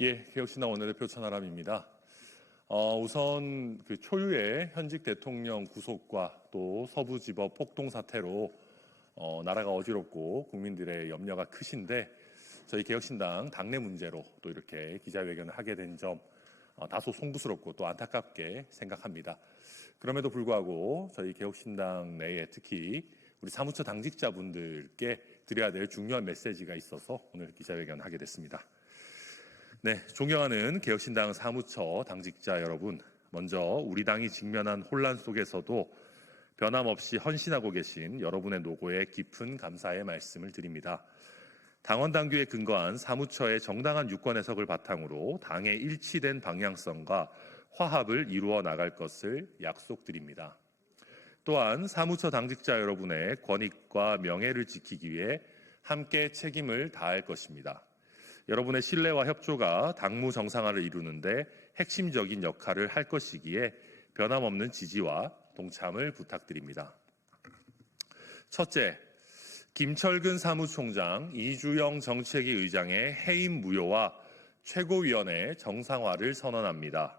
예, 개혁신당 원내대표 천하람입니다. 우선 그 초유의 현직 대통령 구속과 또 서부지법 폭동 사태로 나라가 어지럽고 국민들의 염려가 크신데 저희 개혁신당 당내 문제로 또 이렇게 기자회견을 하게 된 점 다소 송구스럽고 또 안타깝게 생각합니다. 그럼에도 불구하고 저희 개혁신당 내에 특히 우리 사무처 당직자분들께 드려야 될 중요한 메시지가 있어서 오늘 기자회견하게 됐습니다. 네, 존경하는 개혁신당 사무처 당직자 여러분, 먼저 우리 당이 직면한 혼란 속에서도 변함없이 헌신하고 계신 여러분의 노고에 깊은 감사의 말씀을 드립니다. 당원 당규에 근거한 사무처의 정당한 유권 해석을 바탕으로 당의 일치된 방향성과 화합을 이루어 나갈 것을 약속드립니다. 또한 사무처 당직자 여러분의 권익과 명예를 지키기 위해 함께 책임을 다할 것입니다. 여러분의 신뢰와 협조가 당무 정상화를 이루는데 핵심적인 역할을 할 것이기에 변함없는 지지와 동참을 부탁드립니다. 첫째, 김철근 사무총장, 이주영 정책위 의장의 해임 무효와 최고위원회 정상화를 선언합니다.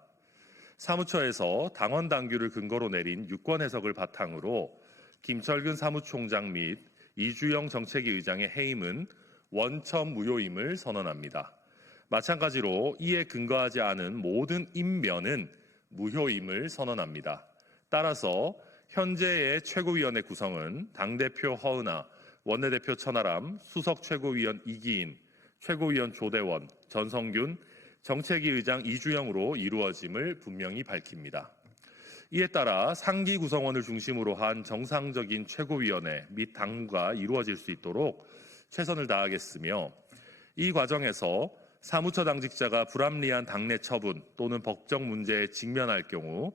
사무처에서 당원 당규를 근거로 내린 유권 해석을 바탕으로 김철근 사무총장 및 이주영 정책위 의장의 해임은 원천 무효임을 선언합니다. 마찬가지로 이에 근거하지 않은 모든 임면은 무효임을 선언합니다. 따라서 현재의 최고위원회 구성은 당대표 허은하, 원내대표 천하람, 수석 최고위원 이기인, 최고위원 조대원, 전성균, 정책위 의장 이주영으로 이루어짐을 분명히 밝힙니다. 이에 따라 상기 구성원을 중심으로 한 정상적인 최고위원회 및 당무가 이루어질 수 있도록 최선을 다하겠으며 이 과정에서 사무처 당직자가 불합리한 당내 처분 또는 법적 문제에 직면할 경우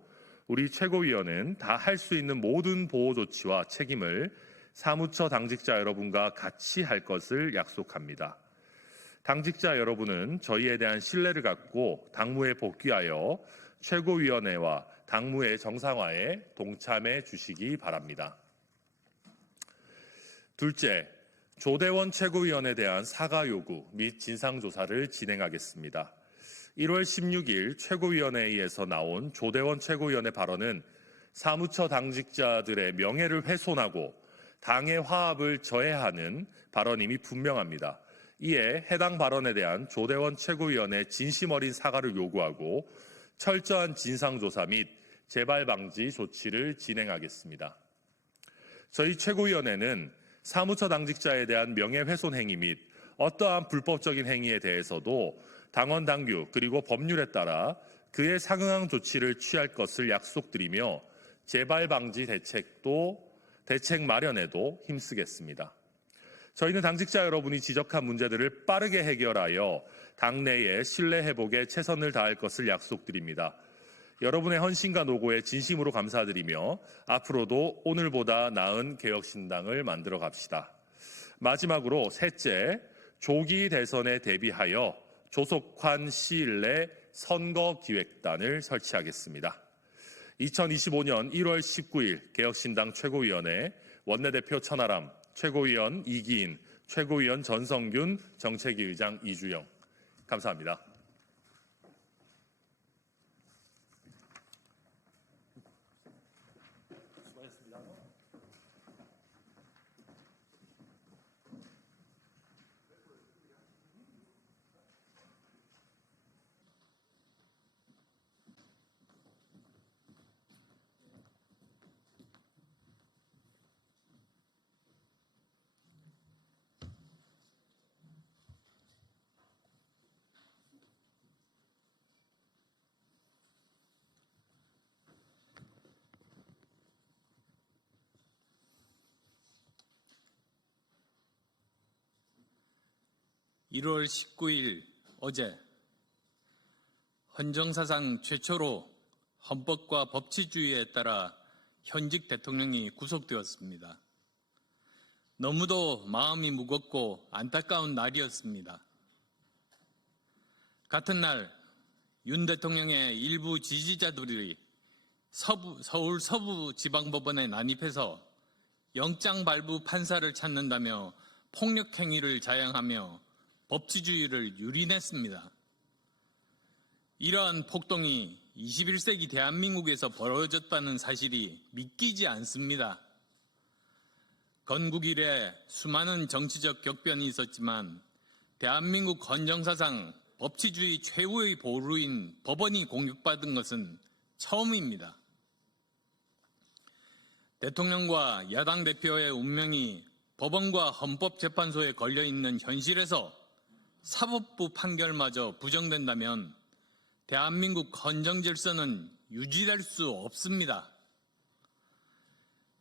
우리 최고위원은 다 할 수 있는 모든 보호 조치와 책임을 사무처 당직자 여러분과 같이 할 것을 약속합니다. 당직자 여러분은 저희에 대한 신뢰를 갖고 당무에 복귀하여 최고위원회와 당무의 정상화에 동참해 주시기 바랍니다. 둘째, 조대원 최고위원에 대한 사과 요구 및 진상조사를 진행하겠습니다. 1월 16일 최고위원회에서 나온 조대원 최고위원의 발언은 사무처 당직자들의 명예를 훼손하고 당의 화합을 저해하는 발언임이 분명합니다. 이에 해당 발언에 대한 조대원 최고위원의 진심 어린 사과를 요구하고 철저한 진상조사 및 재발 방지 조치를 진행하겠습니다. 저희 최고위원회는 사무처 당직자에 대한 명예훼손 행위 및 어떠한 불법적인 행위에 대해서도 당원 당규 그리고 법률에 따라 그에 상응한 조치를 취할 것을 약속드리며 재발 방지 대책 마련에도 힘쓰겠습니다. 저희는 당직자 여러분이 지적한 문제들을 빠르게 해결하여 당내의 신뢰 회복에 최선을 다할 것을 약속드립니다. 여러분의 헌신과 노고에 진심으로 감사드리며 앞으로도 오늘보다 나은 개혁신당을 만들어 갑시다. 마지막으로 셋째, 조기 대선에 대비하여 조속한 시일 내 선거기획단을 설치하겠습니다. 2025년 1월 19일 개혁신당 최고위원회 원내대표 천하람, 최고위원 이기인, 최고위원 전성균, 정책위 의장 이주영. 감사합니다. 수고하셨습니다. 1월 19일 어제 헌정사상 최초로 헌법과 법치주의에 따라 현직 대통령이 구속되었습니다. 너무도 마음이 무겁고 안타까운 날이었습니다. 같은 날 윤 대통령의 일부 지지자들이 서울 서부지방법원에 난입해서 영장 발부 판사를 찾는다며 폭력 행위를 자양하며 법치주의를 유린했습니다. 이러한 폭동이 21세기 대한민국에서 벌어졌다는 사실이 믿기지 않습니다. 건국 이래 수많은 정치적 격변이 있었지만 대한민국 헌정사상 법치주의 최후의 보루인 법원이 공격받은 것은 처음입니다. 대통령과 야당 대표의 운명이 법원과 헌법재판소에 걸려있는 현실에서 사법부 판결마저 부정된다면 대한민국 헌정질서는 유지될 수 없습니다.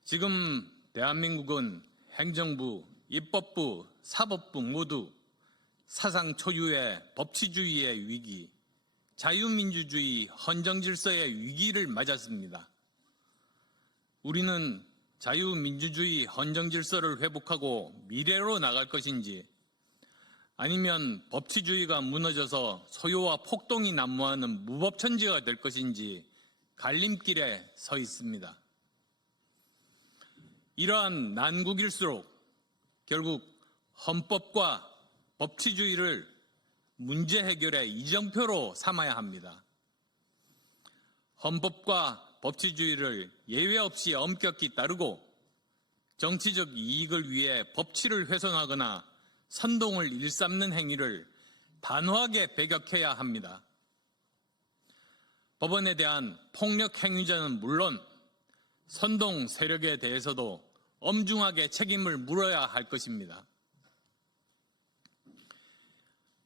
지금 대한민국은 행정부, 입법부, 사법부 모두 사상 초유의 법치주의의 위기, 자유민주주의 헌정질서의 위기를 맞았습니다. 우리는 자유민주주의 헌정질서를 회복하고 미래로 나갈 것인지 아니면 법치주의가 무너져서 소요와 폭동이 난무하는 무법천지가 될 것인지 갈림길에 서 있습니다. 이러한 난국일수록 결국 헌법과 법치주의를 문제 해결의 이정표로 삼아야 합니다. 헌법과 법치주의를 예외 없이 엄격히 따르고 정치적 이익을 위해 법치를 훼손하거나 선동을 일삼는 행위를 단호하게 배격해야 합니다. 법원에 대한 폭력 행위자는 물론 선동 세력에 대해서도 엄중하게 책임을 물어야 할 것입니다.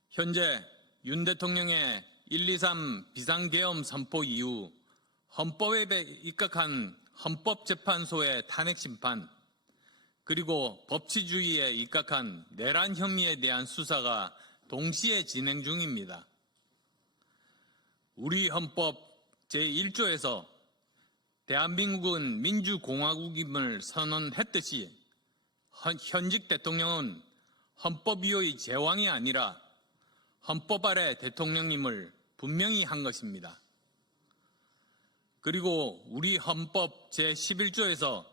현재 윤 대통령의 123 비상계엄 선포 이후 헌법에 입각한 헌법재판소의 탄핵심판 그리고 법치주의에 입각한 내란 혐의에 대한 수사가 동시에 진행 중입니다. 우리 헌법 제1조에서 대한민국은 민주공화국임을 선언했듯이 현직 대통령은 헌법 위의 제왕이 아니라 헌법 아래 대통령임을 분명히 한 것입니다. 그리고 우리 헌법 제11조에서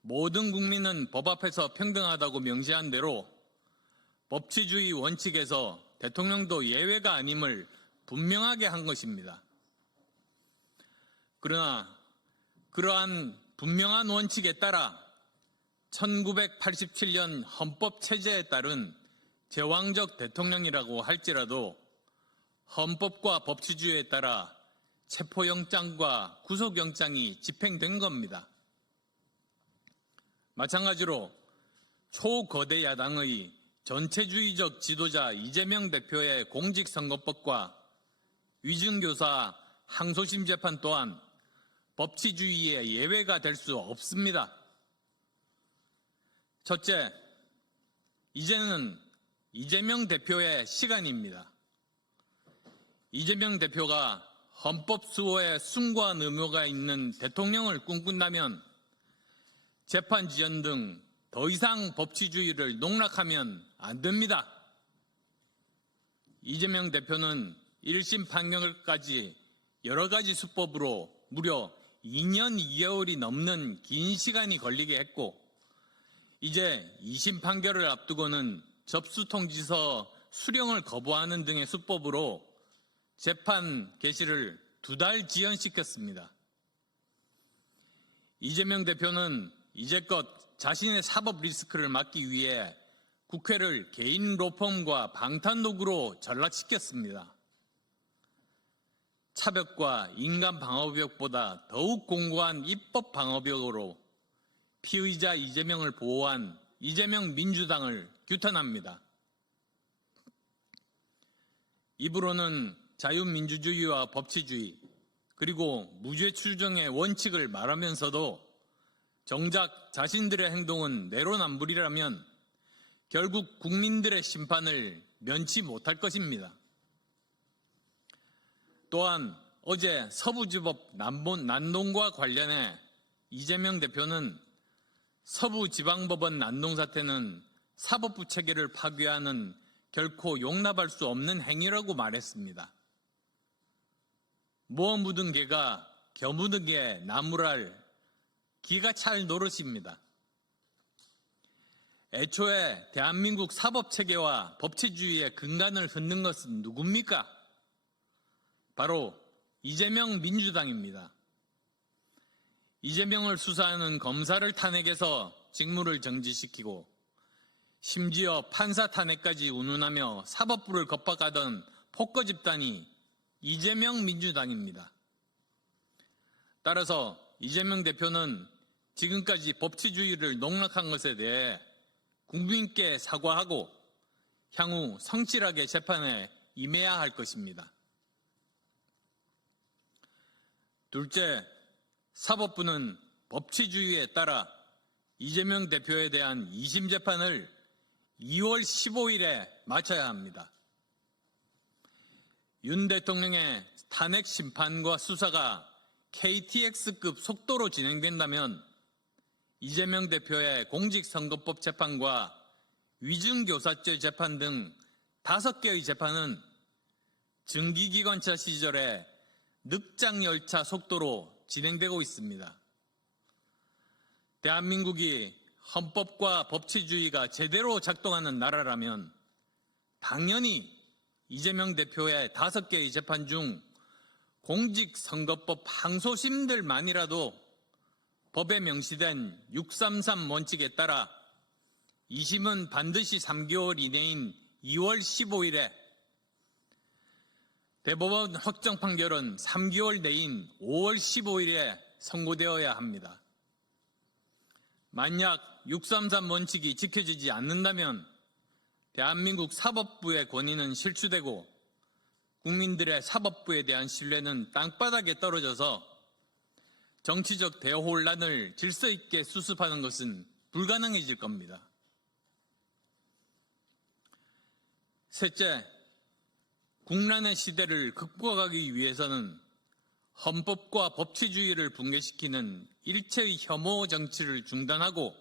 모든 국민은 법 앞에서 평등하다고 명시한 대로 법치주의 원칙에서 대통령도 예외가 아님을 분명하게 한 것입니다. 그러나 그러한 분명한 원칙에 따라 1987년 헌법체제에 따른 제왕적 대통령이라고 할지라도 헌법과 법치주의에 따라 체포영장과 구속영장이 집행된 겁니다. 마찬가지로 초거대 야당의 전체주의적 지도자 이재명 대표의 공직선거법과 위증교사 항소심 재판 또한 법치주의의 예외가 될 수 없습니다. 첫째, 이제는 이재명 대표의 시간입니다. 이재명 대표가 헌법 수호에 숭고한 의무가 있는 대통령을 꿈꾼다면 재판 지연 등 더 이상 법치주의를 농락하면 안 됩니다. 이재명 대표는 1심 판결까지 여러 가지 수법으로 무려 2년 2개월이 넘는 긴 시간이 걸리게 했고 이제 2심 판결을 앞두고는 접수통지서 수령을 거부하는 등의 수법으로 재판 개시를 2달 지연시켰습니다. 이재명 대표는 이제껏 자신의 사법 리스크를 막기 위해 국회를 개인 로펌과 방탄도구로 전락시켰습니다. 차벽과 인간 방어벽보다 더욱 공고한 입법 방어벽으로 피의자 이재명을 보호한 이재명 민주당을 규탄합니다. 입으로는 자유민주주의와 법치주의 그리고 무죄 추정의 원칙을 말하면서도 정작 자신들의 행동은 내로남불이라면 결국 국민들의 심판을 면치 못할 것입니다. 또한 어제 서부지법 난동과 관련해 이재명 대표는 서부지방법원 난동 사태는 사법부 체계를 파괴하는 결코 용납할 수 없는 행위라고 말했습니다. 모어 묻은 개가 겨무르게 나무랄 기가 찰 노릇입니다. 애초에 대한민국 사법체계와 법치주의의 근간을 흔든 것은 누굽니까? 바로 이재명 민주당입니다. 이재명을 수사하는 검사를 탄핵해서 직무를 정지시키고 심지어 판사 탄핵까지 운운하며 사법부를 겁박하던 폭거 집단이 이재명 민주당입니다. 따라서 이재명 대표는 지금까지 법치주의를 농락한 것에 대해 국민께 사과하고 향후 성실하게 재판에 임해야 할 것입니다. 둘째, 사법부는 법치주의에 따라 이재명 대표에 대한 2심 재판을 2월 15일에 마쳐야 합니다. 윤 대통령의 탄핵 심판과 수사가 KTX급 속도로 진행된다면 이재명 대표의 공직선거법 재판과 위증교사죄 재판 등 5개의 재판은 증기기관차 시절에 늑장열차 속도로 진행되고 있습니다. 대한민국이 헌법과 법치주의가 제대로 작동하는 나라라면 당연히 이재명 대표의 5개의 재판 중 공직선거법 항소심들만이라도 법에 명시된 633 원칙에 따라 2심은 반드시 3개월 이내인 2월 15일에, 대법원 확정 판결은 3개월 내인 5월 15일에 선고되어야 합니다. 만약 633 원칙이 지켜지지 않는다면 대한민국 사법부의 권위는 실추되고 국민들의 사법부에 대한 신뢰는 땅바닥에 떨어져서 정치적 대혼란을 질서 있게 수습하는 것은 불가능해질 겁니다. 셋째, 국난의 시대를 극복하기 위해서는 헌법과 법치주의를 붕괴시키는 일체의 혐오 정치를 중단하고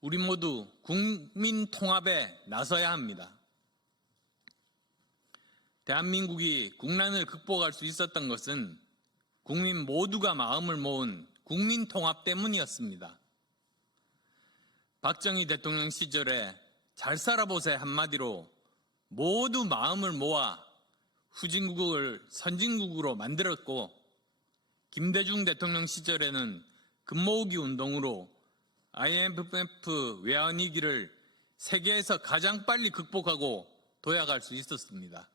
우리 모두 국민 통합에 나서야 합니다. 대한민국이 국난을 극복할 수 있었던 것은 국민 모두가 마음을 모은 국민 통합 때문이었습니다. 박정희 대통령 시절에 잘 살아보세 한마디로 모두 마음을 모아 후진국을 선진국으로 만들었고, 김대중 대통령 시절에는 금모으기 운동으로 IMF 외환위기를 세계에서 가장 빨리 극복하고 도약할 수 있었습니다.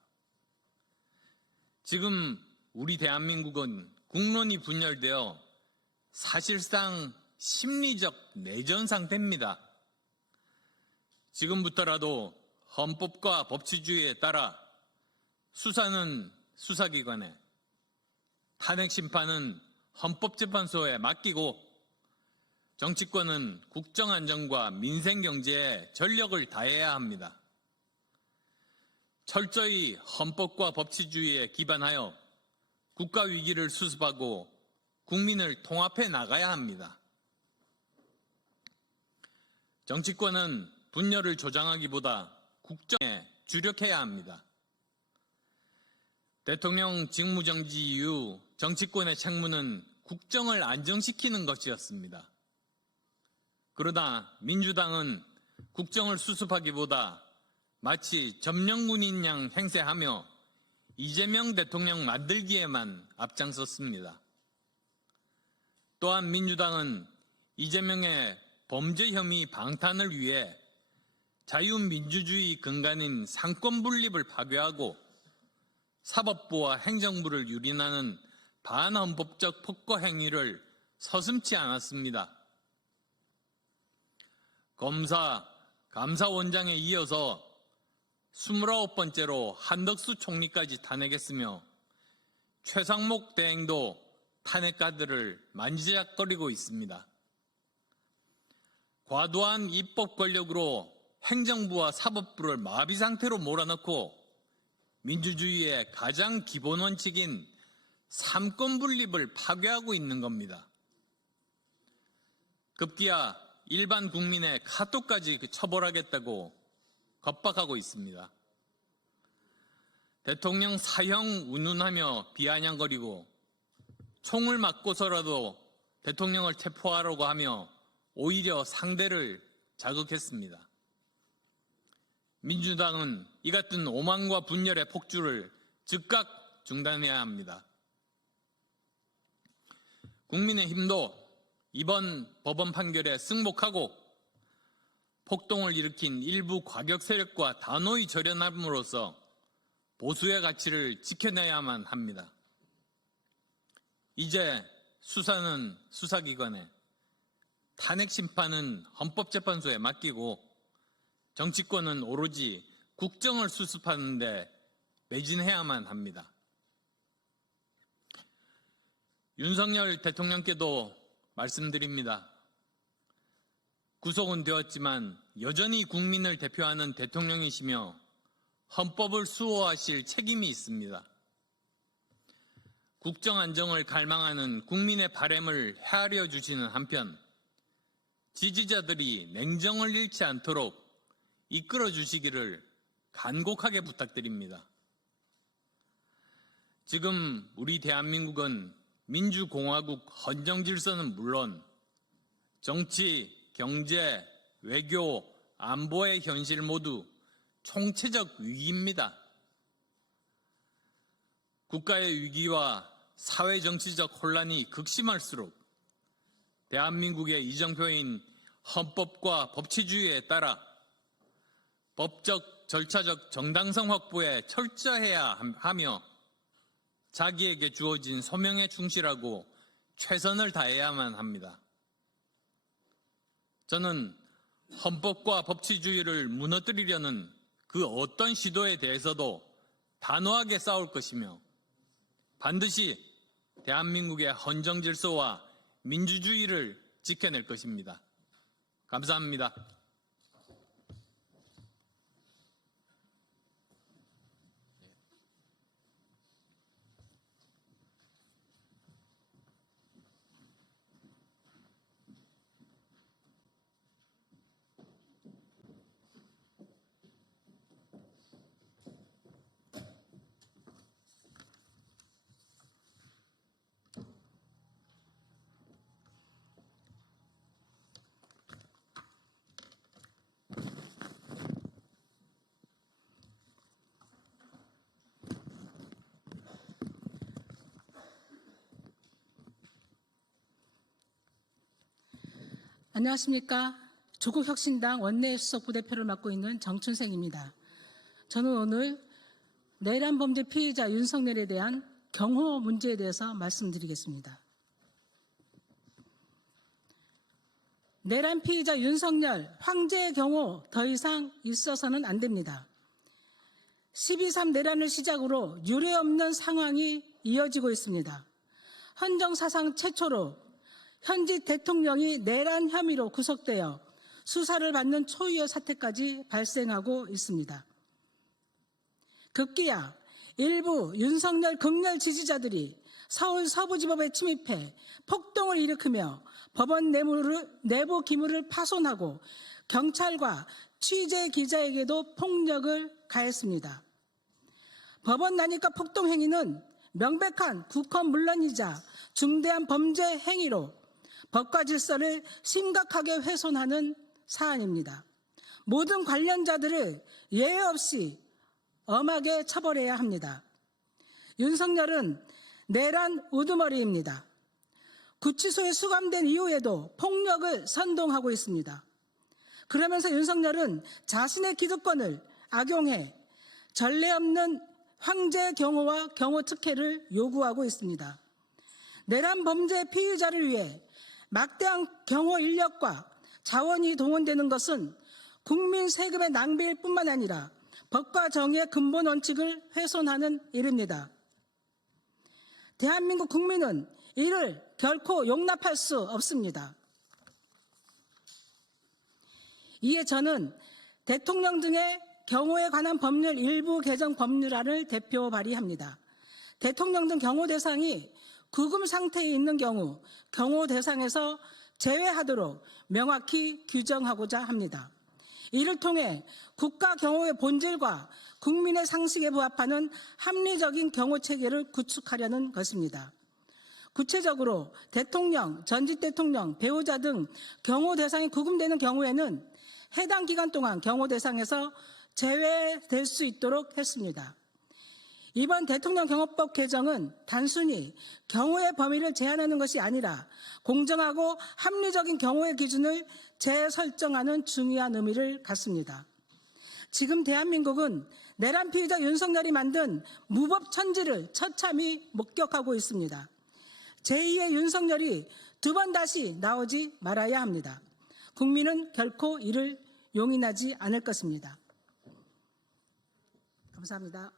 지금 우리 대한민국은 국론이 분열되어 사실상 심리적 내전 상태입니다. 지금부터라도 헌법과 법치주의에 따라 수사는 수사기관에, 탄핵심판은 헌법재판소에 맡기고 정치권은 국정안정과 민생경제에 전력을 다해야 합니다. 철저히 헌법과 법치주의에 기반하여 국가위기를 수습하고 국민을 통합해 나가야 합니다. 정치권은 분열을 조장하기보다 국정에 주력해야 합니다. 대통령 직무정지 이후 정치권의 책무는 국정을 안정시키는 것이었습니다. 그러나 민주당은 국정을 수습하기보다 마치 점령군인 양 행세하며 이재명 대통령 만들기에만 앞장섰습니다. 또한 민주당은 이재명의 범죄 혐의 방탄을 위해 자유민주주의 근간인 상권 분립을 파괴하고 사법부와 행정부를 유린하는 반헌법적 폭거 행위를 서슴지 않았습니다. 검사, 감사원장에 이어서 29번째로 한덕수 총리까지 탄핵했으며 최상목 대행도 탄핵가들을 만지작거리고 있습니다. 과도한 입법 권력으로 행정부와 사법부를 마비 상태로 몰아넣고 민주주의의 가장 기본 원칙인 삼권 분립을 파괴하고 있는 겁니다. 급기야 일반 국민의 카톡까지 처벌하겠다고 겁박하고 있습니다. 대통령 사형 운운하며 비아냥거리고 총을 맞고서라도 대통령을 체포하려고 하며 오히려 상대를 자극했습니다. 민주당은 이 같은 오만과 분열의 폭주를 즉각 중단해야 합니다. 국민의힘도 이번 법원 판결에 승복하고 폭동을 일으킨 일부 과격 세력과 단호히 절연함으로써 보수의 가치를 지켜내야만 합니다. 이제 수사는 수사기관에, 탄핵 심판은 헌법재판소에 맡기고 정치권은 오로지 국정을 수습하는 데 매진해야만 합니다. 윤석열 대통령께도 말씀드립니다. 구속은 되었지만 여전히 국민을 대표하는 대통령이시며 헌법을 수호하실 책임이 있습니다. 국정 안정을 갈망하는 국민의 바람을 헤아려 주시는 한편 지지자들이 냉정을 잃지 않도록 이끌어 주시기를 간곡하게 부탁드립니다. 지금 우리 대한민국은 민주공화국 헌정질서는 물론 정치, 경제, 외교, 안보의 현실 모두 총체적 위기입니다. 국가의 위기와 사회정치적 혼란이 극심할수록 대한민국의 이정표인 헌법과 법치주의에 따라 법적, 절차적 정당성 확보에 철저해야 하며 자기에게 주어진 소명에 충실하고 최선을 다해야만 합니다. 저는 헌법과 법치주의를 무너뜨리려는 그 어떤 시도에 대해서도 단호하게 싸울 것이며 반드시 대한민국의 헌정질서와 민주주의를 지켜낼 것입니다. 감사합니다. 안녕하십니까. 조국혁신당 원내수석 부대표를 맡고 있는 정춘생입니다. 저는 오늘 내란 범죄 피해자 윤석열에 대한 경호 문제에 대해서 말씀드리겠습니다. 내란 피해자 윤석열 황제의 경호 더 이상 있어서는 안 됩니다. 12.3 내란을 시작으로 유례없는 상황이 이어지고 있습니다. 헌정사상 최초로 현직 대통령이 내란 혐의로 구속되어 수사를 받는 초유의 사태까지 발생하고 있습니다. 급기야 일부 윤석열 극렬 지지자들이 서울 서부지법에 침입해 폭동을 일으키며 법원 내부 기물을 파손하고 경찰과 취재 기자에게도 폭력을 가했습니다. 법원 난입과 폭동 행위는 명백한 국헌 문란이자 중대한 범죄 행위로 법과 질서를 심각하게 훼손하는 사안입니다. 모든 관련자들을 예외 없이 엄하게 처벌해야 합니다. 윤석열은 내란 우두머리입니다. 구치소에 수감된 이후에도 폭력을 선동하고 있습니다. 그러면서 윤석열은 자신의 기득권을 악용해 전례 없는 황제 경호와 경호 특혜를 요구하고 있습니다. 내란 범죄 피의자를 위해 막대한 경호 인력과 자원이 동원되는 것은 국민 세금의 낭비일 뿐만 아니라 법과 정의의 근본 원칙을 훼손하는 일입니다. 대한민국 국민은 이를 결코 용납할 수 없습니다. 이에 저는 대통령 등의 경호에 관한 법률 일부 개정 법률안을 대표 발의합니다. 대통령 등 경호 대상이 구금 상태에 있는 경우 경호 대상에서 제외하도록 명확히 규정하고자 합니다. 이를 통해 국가 경호의 본질과 국민의 상식에 부합하는 합리적인 경호 체계를 구축하려는 것입니다. 구체적으로 대통령, 전직 대통령, 배우자 등 경호 대상이 구금되는 경우에는 해당 기간 동안 경호 대상에서 제외될 수 있도록 했습니다. 이번 대통령 경호법 개정은 단순히 경호의 범위를 제한하는 것이 아니라 공정하고 합리적인 경호의 기준을 재설정하는 중요한 의미를 갖습니다. 지금 대한민국은 내란 피의자 윤석열이 만든 무법천지를 처참히 목격하고 있습니다. 제2의 윤석열이 두 번 다시 나오지 말아야 합니다. 국민은 결코 이를 용인하지 않을 것입니다. 감사합니다.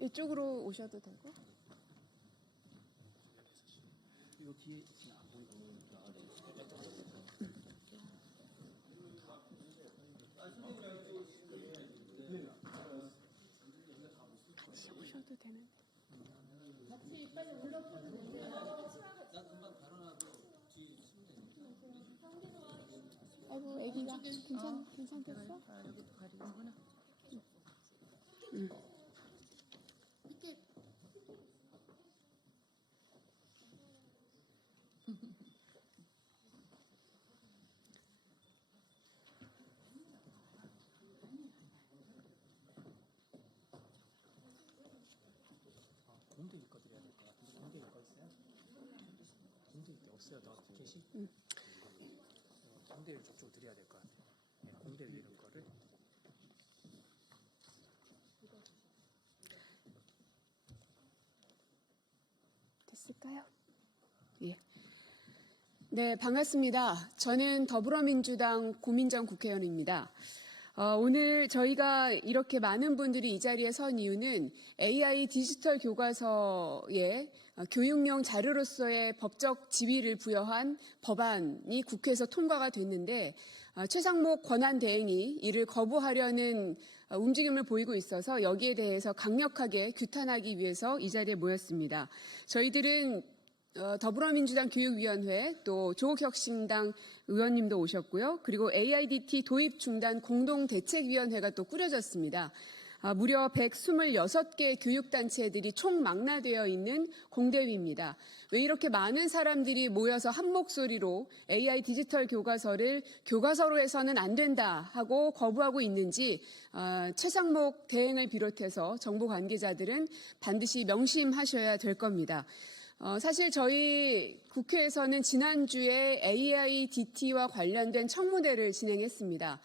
이쪽으로 오셔도 되고. 같이 오셔도 되는데. 아이고 애기가 괜찮겠어? 응. 공대 이거 드려야 될 것 같은데 공대 이거 있어요? 공대 이거 없어요. 너 계시? 공대를 저쪽 드려야 될 것 같아요. 네, 공대 이런 거를. 됐을까요? 예. 네, 반갑습니다. 저는 더불어민주당 고민정 국회의원입니다. 오늘 저희가 이렇게 많은 분들이 이 자리에 선 이유는 AI 디지털 교과서에 교육용 자료로서의 법적 지위를 부여한 법안이 국회에서 통과가 됐는데 최상목 권한대행이 이를 거부하려는 움직임을 보이고 있어서 여기에 대해서 강력하게 규탄하기 위해서 이 자리에 모였습니다. 저희들은 더불어민주당 교육위원회 또 조국혁신당 의원님도 오셨고요. 그리고 AIDT 도입 중단 공동대책위원회가 또 꾸려졌습니다. 무려 126개 교육단체들이 총망라되어 있는 공대위입니다. 왜 이렇게 많은 사람들이 모여서 한 목소리로 AI 디지털 교과서를 교과서로 해서는 안 된다 하고 거부하고 있는지 최상목 대행을 비롯해서 정부 관계자들은 반드시 명심하셔야 될 겁니다. 사실 저희 국회에서는 지난주에 AIDT와 관련된 청문회를 진행했습니다.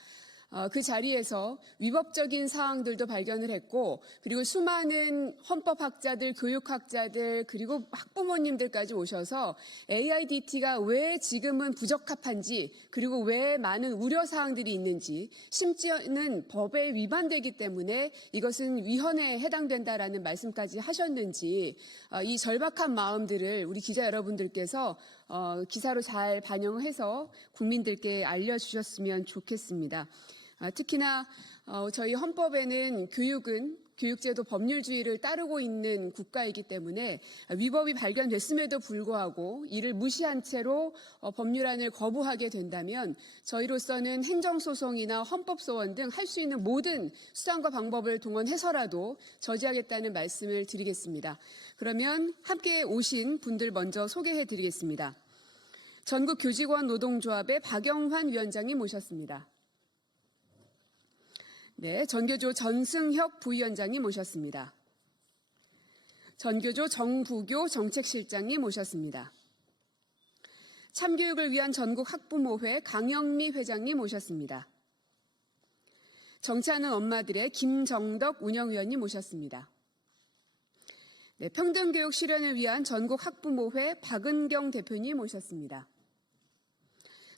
그 자리에서 위법적인 사항들도 발견을 했고 그리고 수많은 헌법학자들, 교육학자들 그리고 학부모님들까지 오셔서 AIDT가 왜 지금은 부적합한지 그리고 왜 많은 우려사항들이 있는지 심지어는 법에 위반되기 때문에 이것은 위헌에 해당된다라는 말씀까지 하셨는지 이 절박한 마음들을 우리 기자 여러분들께서 기사로 잘 반영해서 국민들께 알려주셨으면 좋겠습니다. 특히나 저희 헌법에는 교육은 교육제도 법률주의를 따르고 있는 국가이기 때문에 위법이 발견됐음에도 불구하고 이를 무시한 채로 법률안을 거부하게 된다면 저희로서는 행정소송이나 헌법소원 등 할 수 있는 모든 수단과 방법을 동원해서라도 저지하겠다는 말씀을 드리겠습니다. 그러면 함께 오신 분들 먼저 소개해 드리겠습니다. 전국교직원 노동조합의 박영환 위원장님 모셨습니다. 네, 전교조 전승혁 부위원장님 모셨습니다. 전교조 정부교 정책실장님 모셨습니다. 참교육을 위한 전국학부모회 강영미 회장님 모셨습니다. 정치하는 엄마들의 김정덕 운영위원님 모셨습니다. 네, 평등교육 실현을 위한 전국학부모회 박은경 대표님 모셨습니다.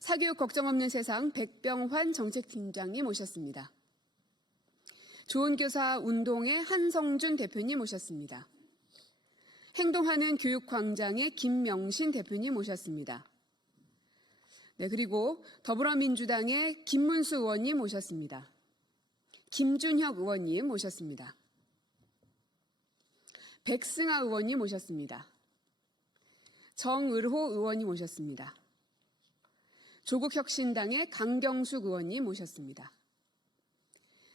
사교육 걱정 없는 세상 백병환 정책팀장님 모셨습니다. 좋은 교사 운동의 한성준 대표님 모셨습니다. 행동하는 교육광장의 김명신 대표님 모셨습니다. 네, 그리고 더불어민주당의 김문수 의원님 모셨습니다. 김준혁 의원님 모셨습니다. 백승아 의원님 모셨습니다. 정을호 의원님 모셨습니다. 조국혁신당의 강경숙 의원님 모셨습니다.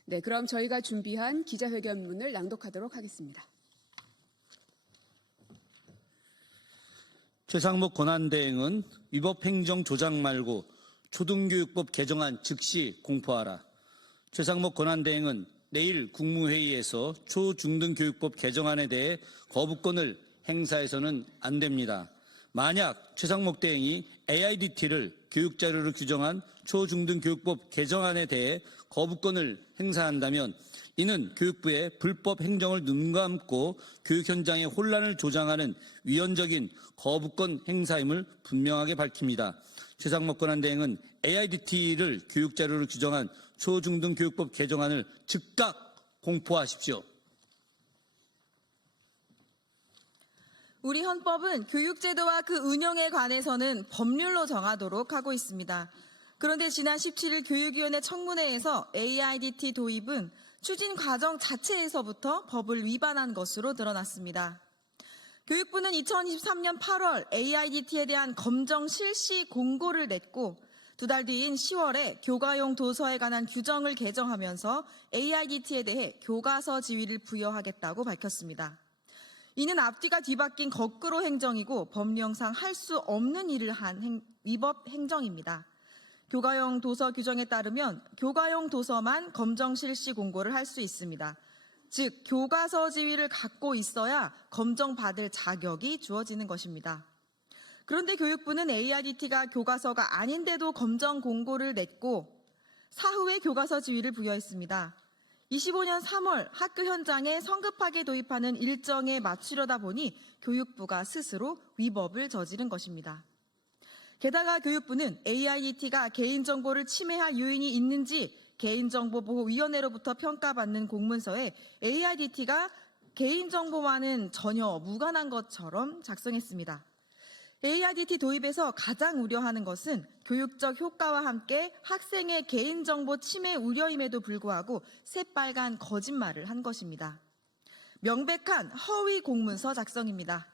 네, 그럼 저희가 준비한 기자회견문을 낭독하도록 하겠습니다. 최상목 권한대행은 위법 행정 조장 말고 초등교육법 개정안 즉시 공포하라. 최상목 권한대행은 내일 국무회의에서 초중등교육법 개정안에 대해 거부권을 행사해서는 안 됩니다. 만약 최상목 대행이 AIDT를 교육자료로 규정한 초중등교육법 개정안에 대해 거부권을 행사한다면 이는 교육부의 불법 행정을 눈감고 교육 현장의 혼란을 조장하는 위헌적인 거부권 행사임을 분명하게 밝힙니다. 최상목 권한대행은 AIDT를 교육자료로 규정한 초중등교육법 개정안을 즉각 공포하십시오. 우리 헌법은 교육제도와 그 운영에 관해서는 법률로 정하도록 하고 있습니다. 그런데 지난 17일 교육위원회 청문회에서 AIDT 도입은 추진 과정 자체에서부터 법을 위반한 것으로 드러났습니다. 교육부는 2023년 8월 AIDT에 대한 검정 실시 공고를 냈고 2달 뒤인 10월에 교과용 도서에 관한 규정을 개정하면서 AIDT에 대해 교과서 지위를 부여하겠다고 밝혔습니다. 이는 앞뒤가 뒤바뀐 거꾸로 행정이고 법령상 할 수 없는 일을 한 위법 행정입니다. 교과용 도서 규정에 따르면 교과용 도서만 검정 실시 공고를 할 수 있습니다. 즉 교과서 지위를 갖고 있어야 검정받을 자격이 주어지는 것입니다. 그런데 교육부는 AIDT가 교과서가 아닌데도 검정 공고를 냈고 사후에 교과서 지위를 부여했습니다. 25년 3월 학교 현장에 성급하게 도입하는 일정에 맞추려다 보니 교육부가 스스로 위법을 저지른 것입니다. 게다가 교육부는 AIDT가 개인정보를 침해할 요인이 있는지 개인정보보호위원회로부터 평가받는 공문서에 AIDT가 개인정보와는 전혀 무관한 것처럼 작성했습니다. AIDT 도입에서 가장 우려하는 것은 교육적 효과와 함께 학생의 개인정보 침해 우려임에도 불구하고 새빨간 거짓말을 한 것입니다. 명백한 허위 공문서 작성입니다.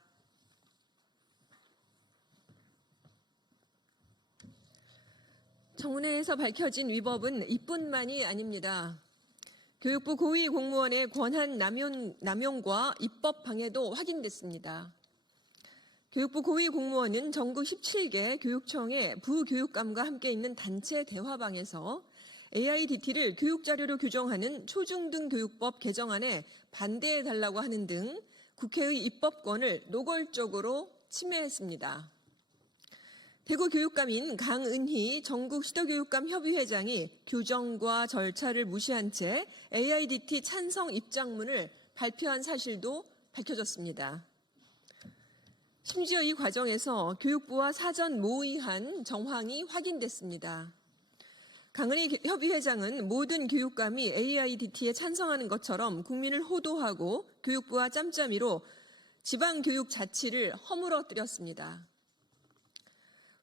청문회에서 밝혀진 위법은 이뿐만이 아닙니다. 교육부 고위 공무원의 권한 남용과 입법 방해도 확인됐습니다. 교육부 고위 공무원은 전국 17개 교육청의 부교육감과 함께 있는 단체 대화방에서 AIDT를 교육자료로 규정하는 초중등 교육법 개정안에 반대해달라고 하는 등 국회의 입법권을 노골적으로 침해했습니다. 대구교육감인 강은희 전국시도교육감협의회장이 규정과 절차를 무시한 채 AIDT 찬성 입장문을 발표한 사실도 밝혀졌습니다. 심지어 이 과정에서 교육부와 사전 모의한 정황이 확인됐습니다. 강은희 협의회장은 모든 교육감이 AIDT에 찬성하는 것처럼 국민을 호도하고 교육부와 짬짬이로 지방교육 자치를 허물어뜨렸습니다.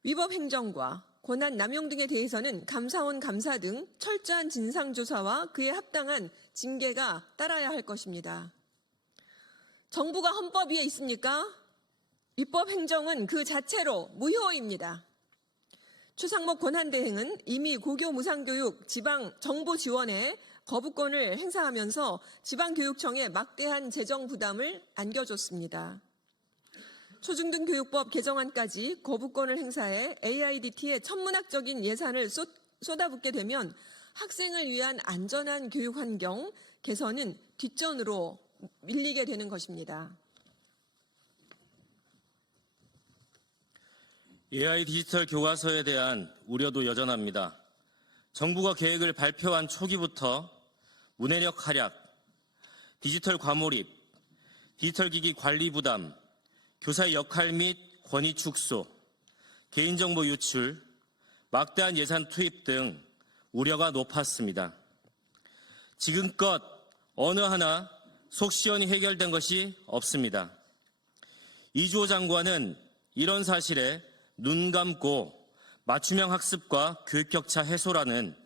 위법 행정과 권한 남용 등에 대해서는 감사원 감사 등 철저한 진상조사와 그에 합당한 징계가 따라야 할 것입니다. 정부가 헌법 위에 있습니까? 위법 행정은 그 자체로 무효입니다. 최상목 권한대행은 이미 고교 무상교육 지방 정보 지원에 거부권을 행사하면서 지방교육청에 막대한 재정 부담을 안겨줬습니다. 초중등교육법 개정안까지 거부권을 행사해 AIDT에 천문학적인 예산을 쏟아붓게 되면 학생을 위한 안전한 교육 환경 개선은 뒷전으로 밀리게 되는 것입니다. AI 디지털 교과서에 대한 우려도 여전합니다. 정부가 계획을 발표한 초기부터 문해력 하락, 디지털 과몰입, 디지털 기기 관리 부담, 교사의 역할 및 권위 축소, 개인정보 유출, 막대한 예산 투입 등 우려가 높았습니다. 지금껏 어느 하나 속 시원히 해결된 것이 없습니다. 이주호 장관은 이런 사실에 눈 감고 맞춤형 학습과 교육 격차 해소라는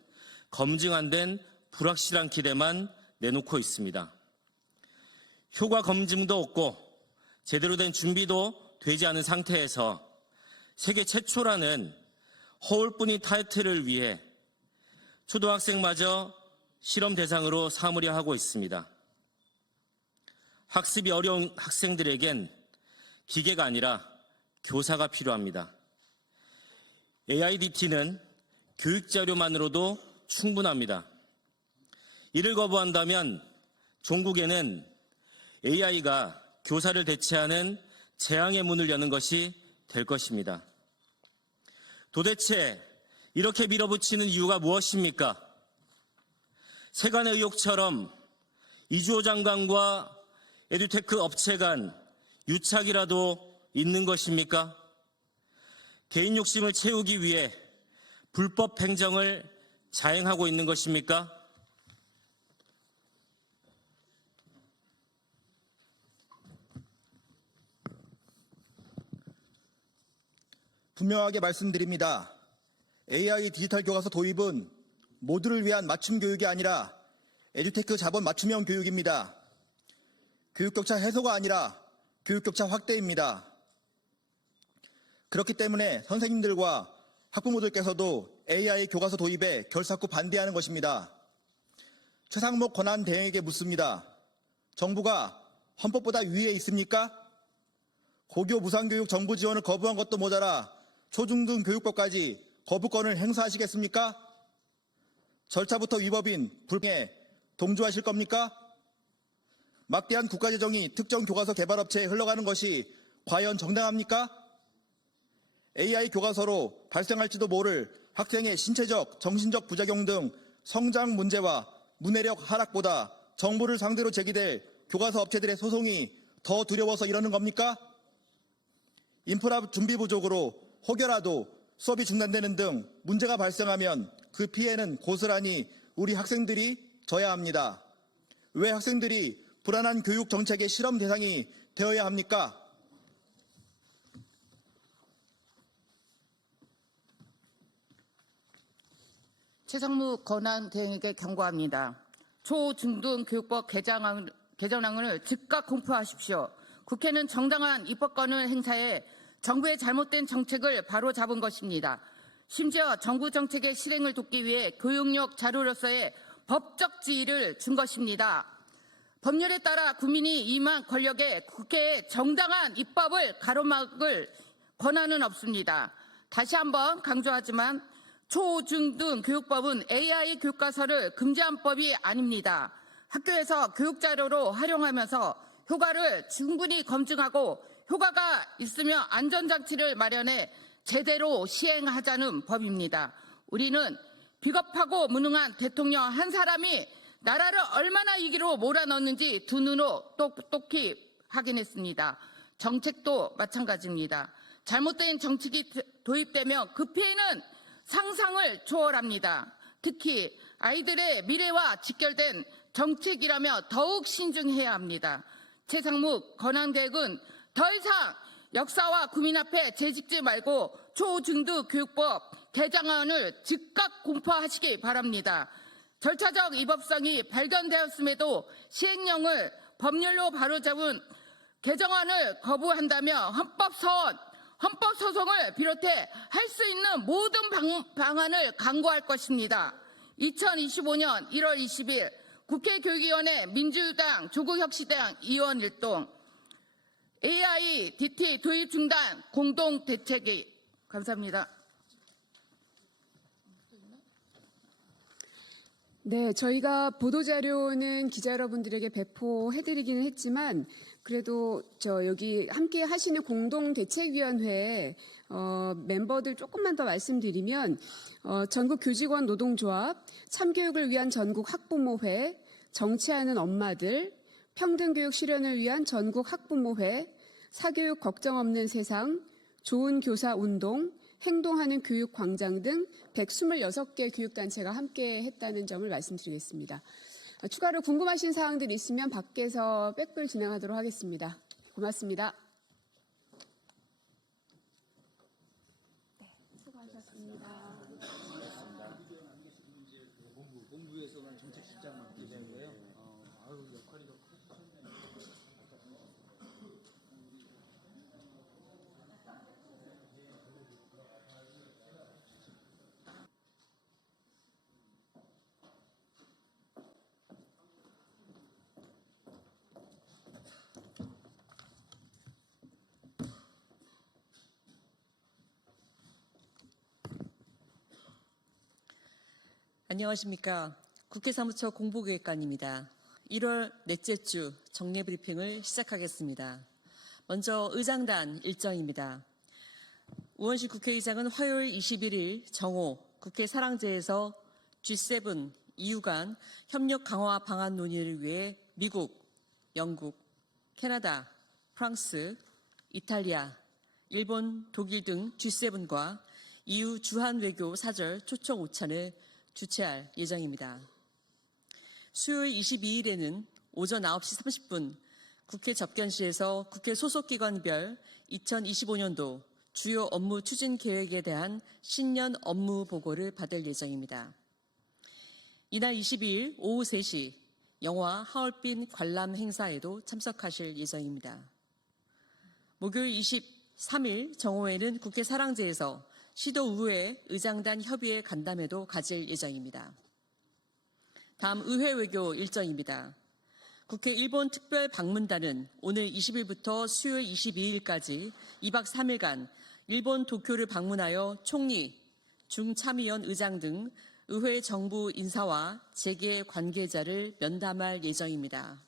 검증 안 된 불확실한 기대만 내놓고 있습니다. 효과 검증도 없고 제대로 된 준비도 되지 않은 상태에서 세계 최초라는 허울뿐인 타이틀을 위해 초등학생마저 실험 대상으로 삼으려 하고 있습니다. 학습이 어려운 학생들에겐 기계가 아니라 교사가 필요합니다. AIDT는 교육자료만으로도 충분합니다. 이를 거부한다면 종국에는 AI가 교사를 대체하는 재앙의 문을 여는 것이 될 것입니다. 도대체 이렇게 밀어붙이는 이유가 무엇입니까? 세간의 의혹처럼 이주호 장관과 에듀테크 업체 간 유착이라도 있는 것입니까? 개인 욕심을 채우기 위해 불법 행정을 자행하고 있는 것입니까? 분명하게 말씀드립니다. AI 디지털 교과서 도입은 모두를 위한 맞춤 교육이 아니라 에듀테크 자본 맞춤형 교육입니다. 교육 격차 해소가 아니라 교육 격차 확대입니다. 그렇기 때문에 선생님들과 학부모들께서도 AI 교과서 도입에 결사코 반대하는 것입니다. 최상목 권한대행에게 묻습니다. 정부가 헌법보다 위에 있습니까? 고교 무상교육 정부 지원을 거부한 것도 모자라 초중등 교육법까지 거부권을 행사하시겠습니까? 절차부터 위법인 불법에 동조하실 겁니까? 막대한 국가재정이 특정 교과서 개발업체에 흘러가는 것이 과연 정당합니까? AI 교과서로 발생할지도 모를 학생의 신체적, 정신적 부작용 등 성장 문제와 문해력 하락보다 정부를 상대로 제기될 교과서 업체들의 소송이 더 두려워서 이러는 겁니까? 인프라 준비 부족으로 혹여라도 수업이 중단되는 등 문제가 발생하면 그 피해는 고스란히 우리 학생들이 져야 합니다. 왜 학생들이 불안한 교육 정책의 실험 대상이 되어야 합니까? 최상무 권한대행에게 경고합니다. 초, 중등 교육법 개정안을 즉각 공포하십시오. 국회는 정당한 입법권을 행사해 정부의 잘못된 정책을 바로잡은 것입니다. 심지어 정부 정책의 실행을 돕기 위해 교육력 자료로서의 법적 지위를 준 것입니다. 법률에 따라 국민이 임한 권력에 국회의 정당한 입법을 가로막을 권한은 없습니다. 다시 한번 강조하지만 초, 중 등 교육법은 AI 교과서를 금지한 법이 아닙니다. 학교에서 교육자료로 활용하면서 효과를 충분히 검증하고 효과가 있으면 안전장치를 마련해 제대로 시행하자는 법입니다. 우리는 비겁하고 무능한 대통령 한 사람이 나라를 얼마나 위기로 몰아넣는지 두 눈으로 똑똑히 확인했습니다. 정책도 마찬가지입니다. 잘못된 정책이 도입되면 그 피해는 상상을 초월합니다. 특히 아이들의 미래와 직결된 정책이라며 더욱 신중해야 합니다. 최상무 권한대행은 더 이상 역사와 국민 앞에 재직지 말고 초중등 교육법 개정안을 즉각 공포하시기 바랍니다. 절차적 위법성이 발견되었음에도 시행령을 법률로 바로잡은 개정안을 거부한다면 헌법소송을 비롯해 할 수 있는 모든 방안을 강구할 것입니다. 2025년 1월 20일 국회교육위원회 민주당 조국혁신당 의원 일동 AIDT 도입 중단 공동대책위 감사합니다. 네, 저희가 보도자료는 기자 여러분들에게 배포해드리기는 했지만 그래도 여기 함께 하시는 공동대책위원회 멤버들 조금만 더 말씀드리면 전국교직원 노동조합, 참교육을 위한 전국 학부모회, 정치하는 엄마들, 평등교육 실현을 위한 전국 학부모회, 사교육 걱정 없는 세상, 좋은 교사 운동, 행동하는 교육광장 등 126개 교육단체가 함께 했다는 점을 말씀드리겠습니다. 추가로 궁금하신 사항들 있으면 밖에서 백불 진행하도록 하겠습니다. 고맙습니다. 네, 수고하셨습니다. 수고하셨습니다. 본부에서만 정책실장 맡게 된 거예요. 아유 역할이 더 크시네요. 안녕하십니까. 국회 사무처 공보기획관입니다. 1월 넷째 주 정례 브리핑을 시작하겠습니다. 먼저 의장단 일정입니다. 우원식 국회의장은 화요일 21일 정오 국회 사랑제에서 G7 EU 간 협력 강화 방안 논의를 위해 미국, 영국, 캐나다, 프랑스, 이탈리아, 일본, 독일 등 G7과 EU 주한 외교 사절 초청 오찬을 주최할 예정입니다. 수요일 22일에는 오전 9시 30분 국회 접견실에서 국회 소속기관별 2025년도 주요 업무 추진 계획에 대한 신년 업무 보고를 받을 예정입니다. 이날 22일 오후 3시 영화 하얼빈 관람 행사에도 참석하실 예정입니다. 목요일 23일 정오에는 국회 사랑제에서 시도의회 의장단 협의회 간담회도 가질 예정입니다. 다음 의회 외교 일정입니다. 국회 일본 특별 방문단은 오늘 20일부터 수요일 22일까지 2박 3일간 일본 도쿄를 방문하여 총리, 중참의원 의장 등 의회 정부 인사와 재계 관계자를 면담할 예정입니다.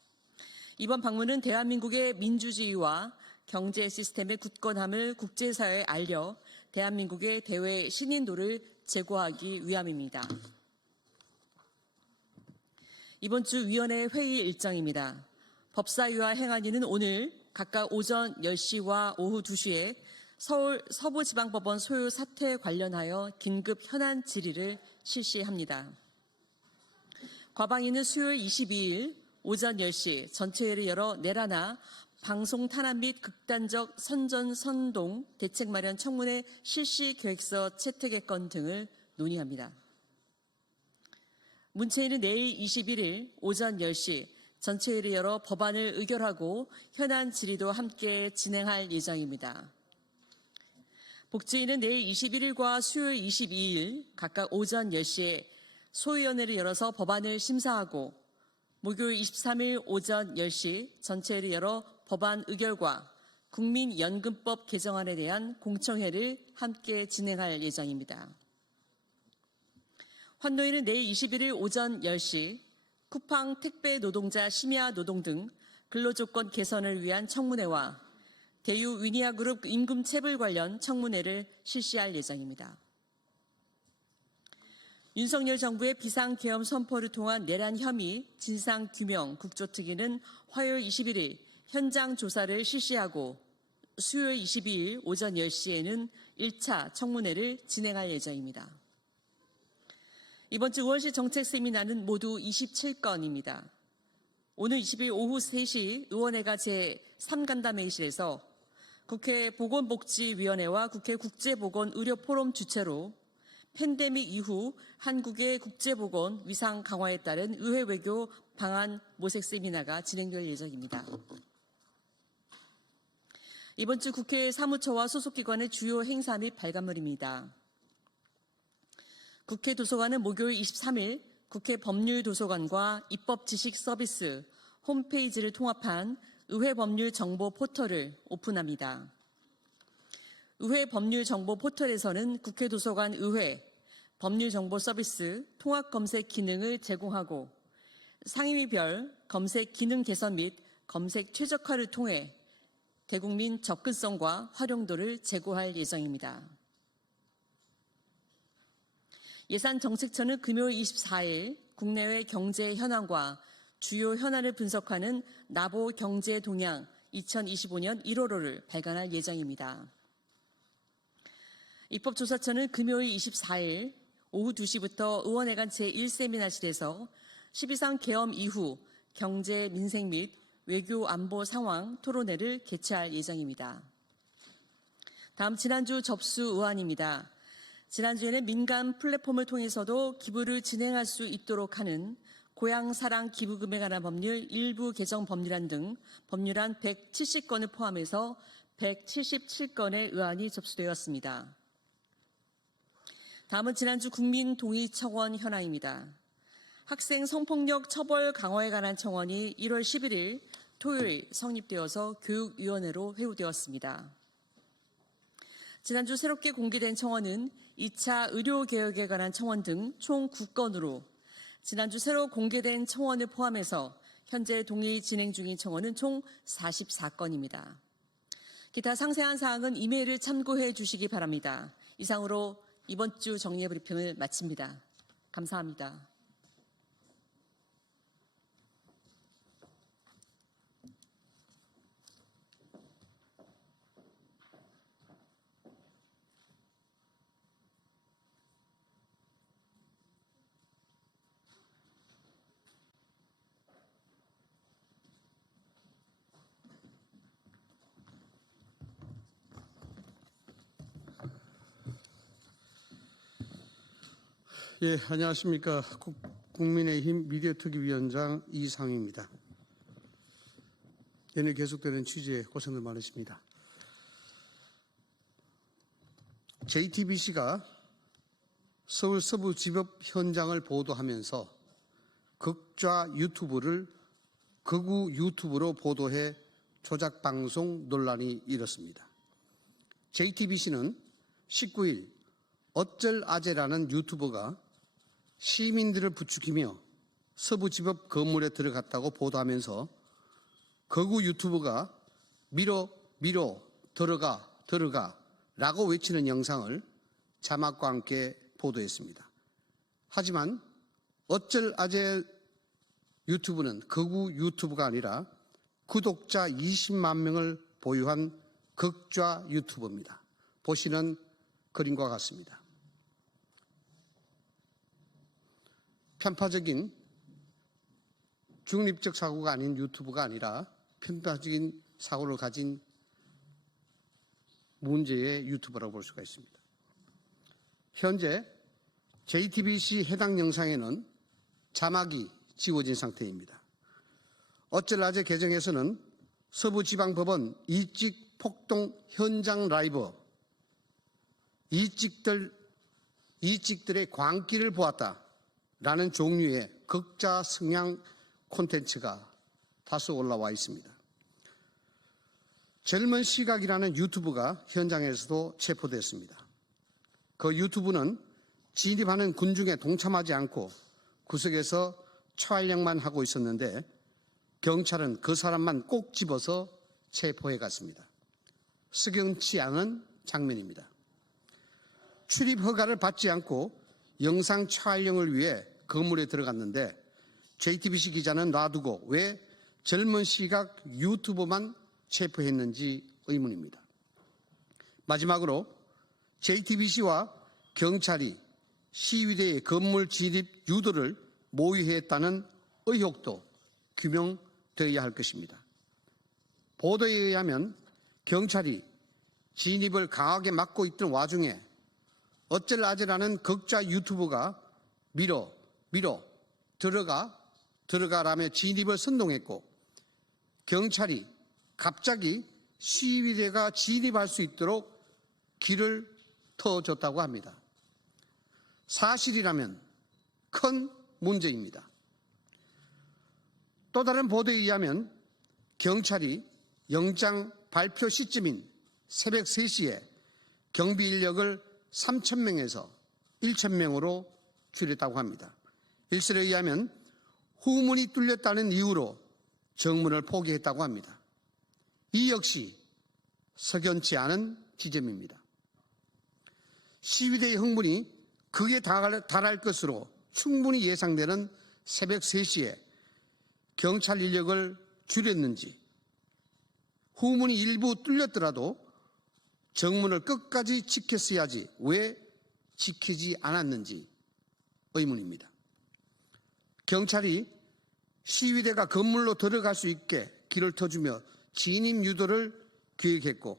이번 방문은 대한민국의 민주주의와 경제 시스템의 굳건함을 국제사회에 알려 대한민국의 대외 신인도를 제고하기 위함입니다. 이번 주 위원회 회의 일정입니다. 법사위와 행안위는 오늘 각각 오전 10시와 오후 2시에 서울 서부지방법원 소요 사태 관련하여 긴급 현안 질의를 실시합니다. 과방위는 수요일 22일 오전 10시 전체회를 열어 내라나 방송 탄압 및 극단적 선전 선동 대책 마련 청문회 실시 계획서 채택의 건 등을 논의합니다. 문체위는 내일 21일 오전 10시 전체회를 열어 법안을 의결하고 현안 질의도 함께 진행할 예정입니다. 복지위는 내일 21일과 수요일 22일 각각 오전 10시에 소위원회를 열어서 법안을 심사하고 목요일 23일 오전 10시 전체회를 열어 법안 의결과 국민연금법 개정안에 대한 공청회를 함께 진행할 예정입니다. 환노위는 내일 21일 오전 10시 쿠팡 택배 노동자 심야 노동 등 근로조건 개선을 위한 청문회와 대유 위니아그룹 임금 체불 관련 청문회를 실시할 예정입니다. 윤석열 정부의 비상계엄 선포를 통한 내란 혐의 진상규명 국조특위는 화요일 21일 현장 조사를 실시하고 수요일 22일 오전 10시에는 1차 청문회를 진행할 예정입니다. 이번 주 우원식 정책 세미나는 모두 27건입니다. 오늘 20일 오후 3시 의원회가 제3간담회의실에서 국회 보건복지위원회와 국회 국제보건의료포럼 주최로 팬데믹 이후 한국의 국제보건 위상 강화에 따른 의회 외교 방안 모색 세미나가 진행될 예정입니다. 이번 주 국회 사무처와 소속기관의 주요 행사 및 발간물입니다. 국회 도서관은 목요일 23일 국회 법률도서관과 입법지식서비스 홈페이지를 통합한 의회 법률 정보 포털을 오픈합니다. 의회 법률 정보 포털에서는 국회 도서관 의회 법률 정보 서비스 통합 검색 기능을 제공하고 상임위별 검색 기능 개선 및 검색 최적화를 통해 대국민 접근성과 활용도를 제고할 예정입니다. 예산정책처는 금요일 24일 국내외 경제 현황과 주요 현안을 분석하는 나보 경제 동향 2025년 1월호를 발간할 예정입니다. 입법조사처는 금요일 24일 오후 2시부터 의원회관 제1세미나실에서 12.3 계엄 이후 경제, 민생 및 외교 안보 상황 토론회를 개최할 예정입니다. 다음 지난주 접수 의안입니다. 지난주에는 민간 플랫폼을 통해서도 기부를 진행할 수 있도록 하는 고향사랑 기부금에 관한 법률 일부 개정 법률안 등 법률안 170건을 포함해서 177건의 의안이 접수되었습니다. 다음은 지난주 국민동의청원 현황입니다. 학생 성폭력 처벌 강화에 관한 청원이 1월 11일 토요일 성립되어서 교육위원회로 회부되었습니다. 지난주 새롭게 공개된 청원은 2차 의료개혁에 관한 청원 등 총 9건으로 지난주 새로 공개된 청원을 포함해서 현재 동의 진행 중인 청원은 총 44건입니다. 기타 상세한 사항은 이메일을 참고해 주시기 바랍니다. 이상으로 이번 주 정례 브리핑을 마칩니다. 감사합니다. 예, 안녕하십니까. 국민의힘 미디어특위위원장 이상입니다. 연일 계속되는 취재에 고생들 많으십니다. JTBC가 서울 서부지법 현장을 보도하면서 극좌 유튜브를 극우 유튜브로 보도해 조작방송 논란이 일었습니다. JTBC는 19일 어쩔 아재라는 유튜버가 시민들을 부추기며 서부지법 건물에 들어갔다고 보도하면서 거구 유튜버가 밀어 들어가 라고 외치는 영상을 자막과 함께 보도했습니다. 하지만 어쩔 아재 유튜브는 거구 유튜브가 아니라 구독자 20만 명을 보유한 극좌 유튜버입니다. 보시는 그림과 같습니다. 편파적인 중립적 사고가 아닌 유튜브가 아니라 편파적인 사고를 가진 문제의 유튜버라고 볼 수가 있습니다. 현재 JTBC 해당 영상에는 자막이 지워진 상태입니다. 어쩔 아재 계정에서는 서부지방법원 이직 폭동 현장 라이브 이직들의 광기를 보았다라는 종류의 극자 성향 콘텐츠가 다수 올라와 있습니다. 젊은 시각이라는 유튜브가 현장에서도 체포됐습니다. 그 유튜브는 진입하는 군중에 동참하지 않고 구석에서 촬영만 하고 있었는데 경찰은 그 사람만 꼭 집어서 체포해 갔습니다. 석연치 않은 장면입니다. 출입 허가를 받지 않고 영상 촬영을 위해 건물에 들어갔는데 JTBC 기자는 놔두고 왜 젊은 시각 유튜버만 체포했는지 의문입니다. 마지막으로 JTBC와 경찰이 시위대의 건물 진입 유도를 모의했다는 의혹도 규명되어야 할 것입니다. 보도에 의하면 경찰이 진입을 강하게 막고 있던 와중에 어쩔 아재라는 극좌 유튜버가 밀어 들어가라며 진입을 선동했고 경찰이 갑자기 시위대가 진입할 수 있도록 길을 터줬다고 합니다. 사실이라면 큰 문제입니다. 또 다른 보도에 의하면 경찰이 영장 발표 시점인 새벽 3시에 경비 인력을 3,000명에서 1,000명으로 줄였다고 합니다. 일설에 의하면 후문이 뚫렸다는 이유로 정문을 포기했다고 합니다. 이 역시 석연치 않은 지점입니다. 시위대의 흥분이 극에 달할 것으로 충분히 예상되는 새벽 3시에 경찰 인력을 줄였는지 후문이 일부 뚫렸더라도 정문을 끝까지 지켰어야지 왜 지키지 않았는지 의문입니다. 경찰이 시위대가 건물로 들어갈 수 있게 길을 터주며 진입 유도를 기획했고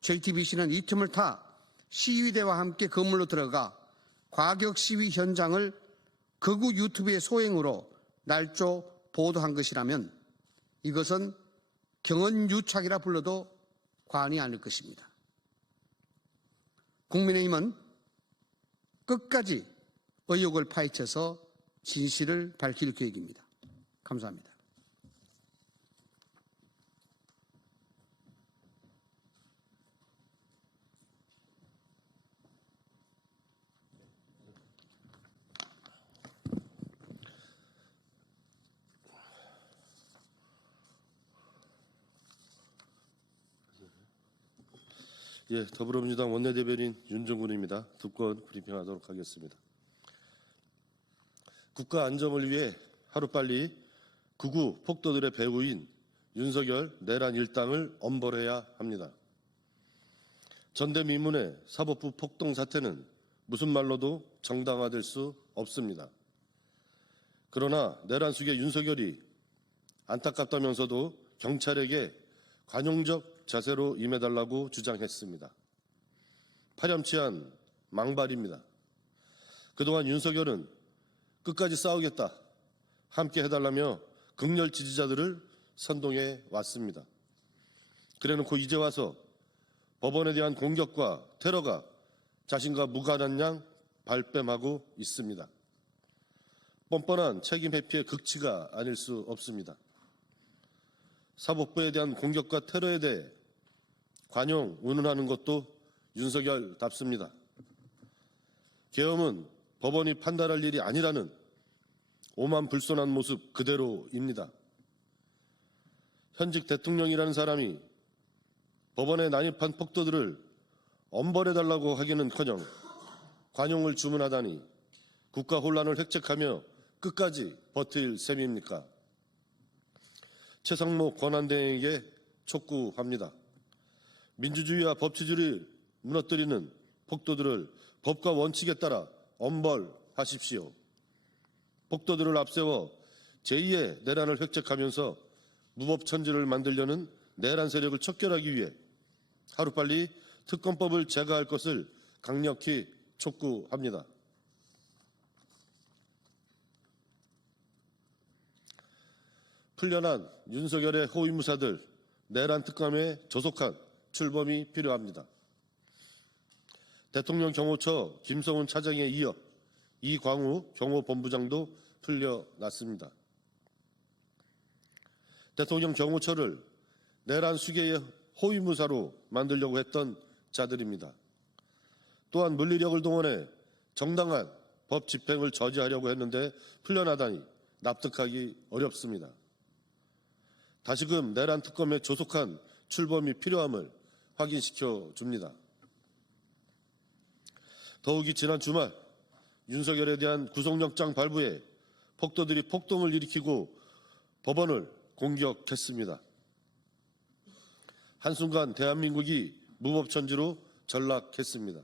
JTBC는 이 틈을 타 시위대와 함께 건물로 들어가 과격 시위 현장을 극우 유튜브의 소행으로 날조 보도한 것이라면 이것은 경언유착이라 불러도 과언이 아닐 것입니다. 국민의힘은 끝까지 의혹을 파헤쳐서 진실을 밝힐 계획입니다. 감사합니다. 예, 더불어민주당 원내대변인 윤정군입니다. 두 건 브리핑하도록 하겠습니다. 국가 안정을 위해 하루빨리 극우 폭도들의 배후인 윤석열 내란 일당을 엄벌해야 합니다. 전대미문의 사법부 폭동 사태는 무슨 말로도 정당화될 수 없습니다. 그러나 내란 수괴 윤석열이 안타깝다면서도 경찰에게 관용적 자세로 임해달라고 주장했습니다. 파렴치한 망발입니다. 그동안 윤석열은 끝까지 싸우겠다, 함께 해달라며 극렬 지지자들을 선동해 왔습니다. 그래놓고 이제 와서 법원에 대한 공격과 테러가 자신과 무관한 양 발뺌하고 있습니다. 뻔뻔한 책임 회피의 극치가 아닐 수 없습니다. 사법부에 대한 공격과 테러에 대해 관용, 운운하는 것도 윤석열답습니다. 계엄은 법원이 판단할 일이 아니라는 오만불손한 모습 그대로입니다. 현직 대통령이라는 사람이 법원에 난입한 폭도들을 엄벌해달라고 하기는커녕 관용을 주문하다니 국가 혼란을 획책하며 끝까지 버틸 셈입니까? 최상목 권한대행에게 촉구합니다. 민주주의와 법치주의를 무너뜨리는 폭도들을 법과 원칙에 따라 엄벌하십시오. 폭도들을 앞세워 제2의 내란을 획책하면서 무법천지를 만들려는 내란 세력을 척결하기 위해 하루빨리 특검법을 제거할 것을 강력히 촉구합니다. 풀려난 윤석열의 호위무사들 내란 특검에 조속한 출범이 필요합니다. 대통령 경호처 김성훈 차장에 이어 이광우 경호본부장도 풀려났습니다. 대통령 경호처를 내란 수괴의 호위무사로 만들려고 했던 자들입니다. 또한 물리력을 동원해 정당한 법 집행을 저지하려고 했는데 풀려나다니 납득하기 어렵습니다. 다시금 내란 특검의 조속한 출범이 필요함을 확인시켜 줍니다. 더욱이 지난 주말 윤석열에 대한 구속영장 발부에 폭도들이 폭동을 일으키고 법원을 공격했습니다. 한순간 대한민국이 무법천지로 전락했습니다.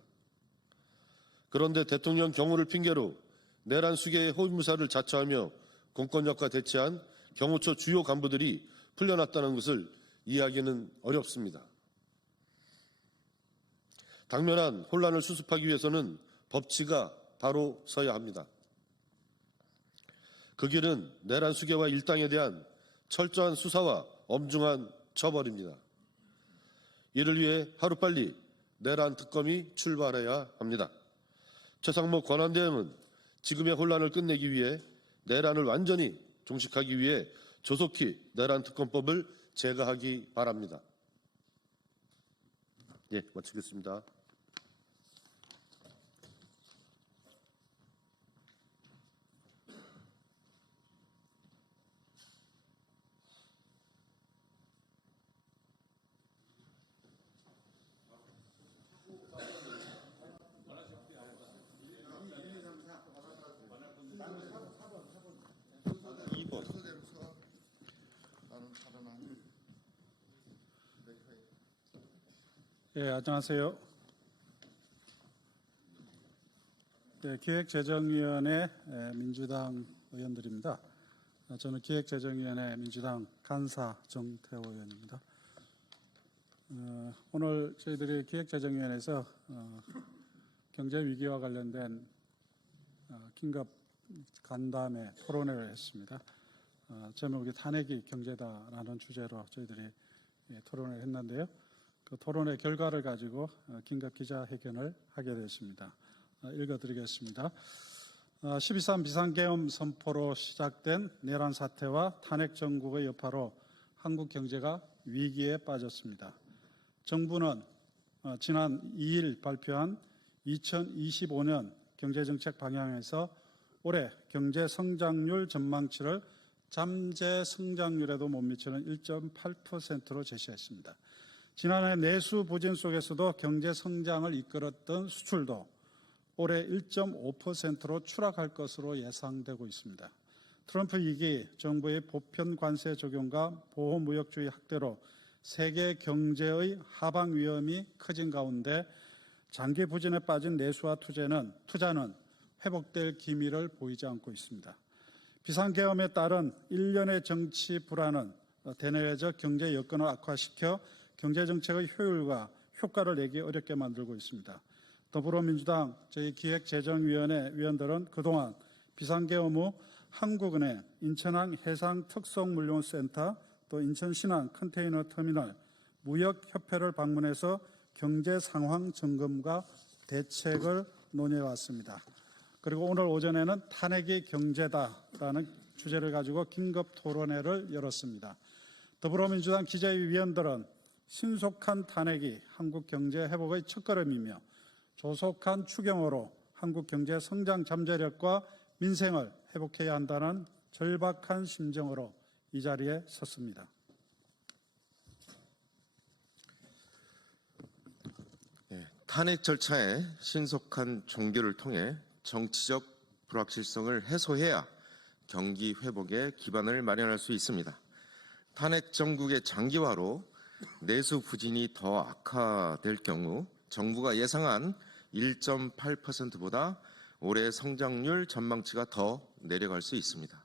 그런데 대통령 경호를 핑계로 내란 수괴의 호위무사를 자처하며 공권력과 대치한 경호처 주요 간부들이 풀려났다는 것을 이해하기는 어렵습니다. 당면한 혼란을 수습하기 위해서는 법치가 바로 서야 합니다. 그 길은 내란 수괴와 일당에 대한 철저한 수사와 엄중한 처벌입니다. 이를 위해 하루빨리 내란 특검이 출발해야 합니다. 최상목 권한대행은 지금의 혼란을 끝내기 위해 내란을 완전히 종식하기 위해 조속히 내란 특검법을 제거하기 바랍니다. 예, 마치겠습니다. 예, 안녕하세요. 네, 기획재정위원회 민주당 의원들입니다. 저는 기획재정위원회 민주당 간사 정태호 의원입니다. 오늘 저희들이 기획재정위원회에서 경제 위기와 관련된 긴급 간담회 토론회를 했습니다. 제목이 탄핵이 경제다라는 주제로 저희들이 토론을 했는데요. 그 토론회 결과를 가지고 긴급 기자회견을 하게 됐습니다. 읽어드리겠습니다. 12.3 비상계엄 선포로 시작된 내란 사태와 탄핵 정국의 여파로 한국 경제가 위기에 빠졌습니다. 정부는 지난 2일 발표한 2025년 경제정책 방향에서 올해 경제 성장률 전망치를 잠재 성장률에도 못 미치는 1.8%로 제시했습니다. 지난해 내수 부진 속에서도 경제 성장을 이끌었던 수출도 올해 1.5%로 추락할 것으로 예상되고 있습니다. 트럼프 2기 정부의 보편 관세 적용과 보호무역주의 확대로 세계 경제의 하방 위험이 커진 가운데 장기 부진에 빠진 내수와 투자는 회복될 기미를 보이지 않고 있습니다. 비상계엄에 따른 일련의 정치 불안은 대내외적 경제 여건을 악화시켜 경제정책의 효율과 효과를 내기 어렵게 만들고 있습니다. 더불어민주당 저희 기획재정위원회 위원들은 그동안 비상계엄 후 한국은행, 인천항 해상특송물류센터, 또 인천신안 컨테이너 터미널, 무역협회를 방문해서 경제 상황 점검과 대책을 논의해왔습니다. 그리고 오늘 오전에는 탄핵이 경제다라는 주제를 가지고 긴급 토론회를 열었습니다. 더불어민주당 기자위 위원들은 신속한 탄핵이 한국 경제 회복의 첫걸음이며 조속한 추경으로 한국 경제 성장 잠재력과 민생을 회복해야 한다는 절박한 심정으로 이 자리에 섰습니다. 탄핵 절차의 신속한 종결을 통해 정치적 불확실성을 해소해야 경기 회복의 기반을 마련할 수 있습니다. 탄핵 정국의 장기화로 내수 부진이 더 악화될 경우 정부가 예상한 1.8%보다 올해 성장률 전망치가 더 내려갈 수 있습니다.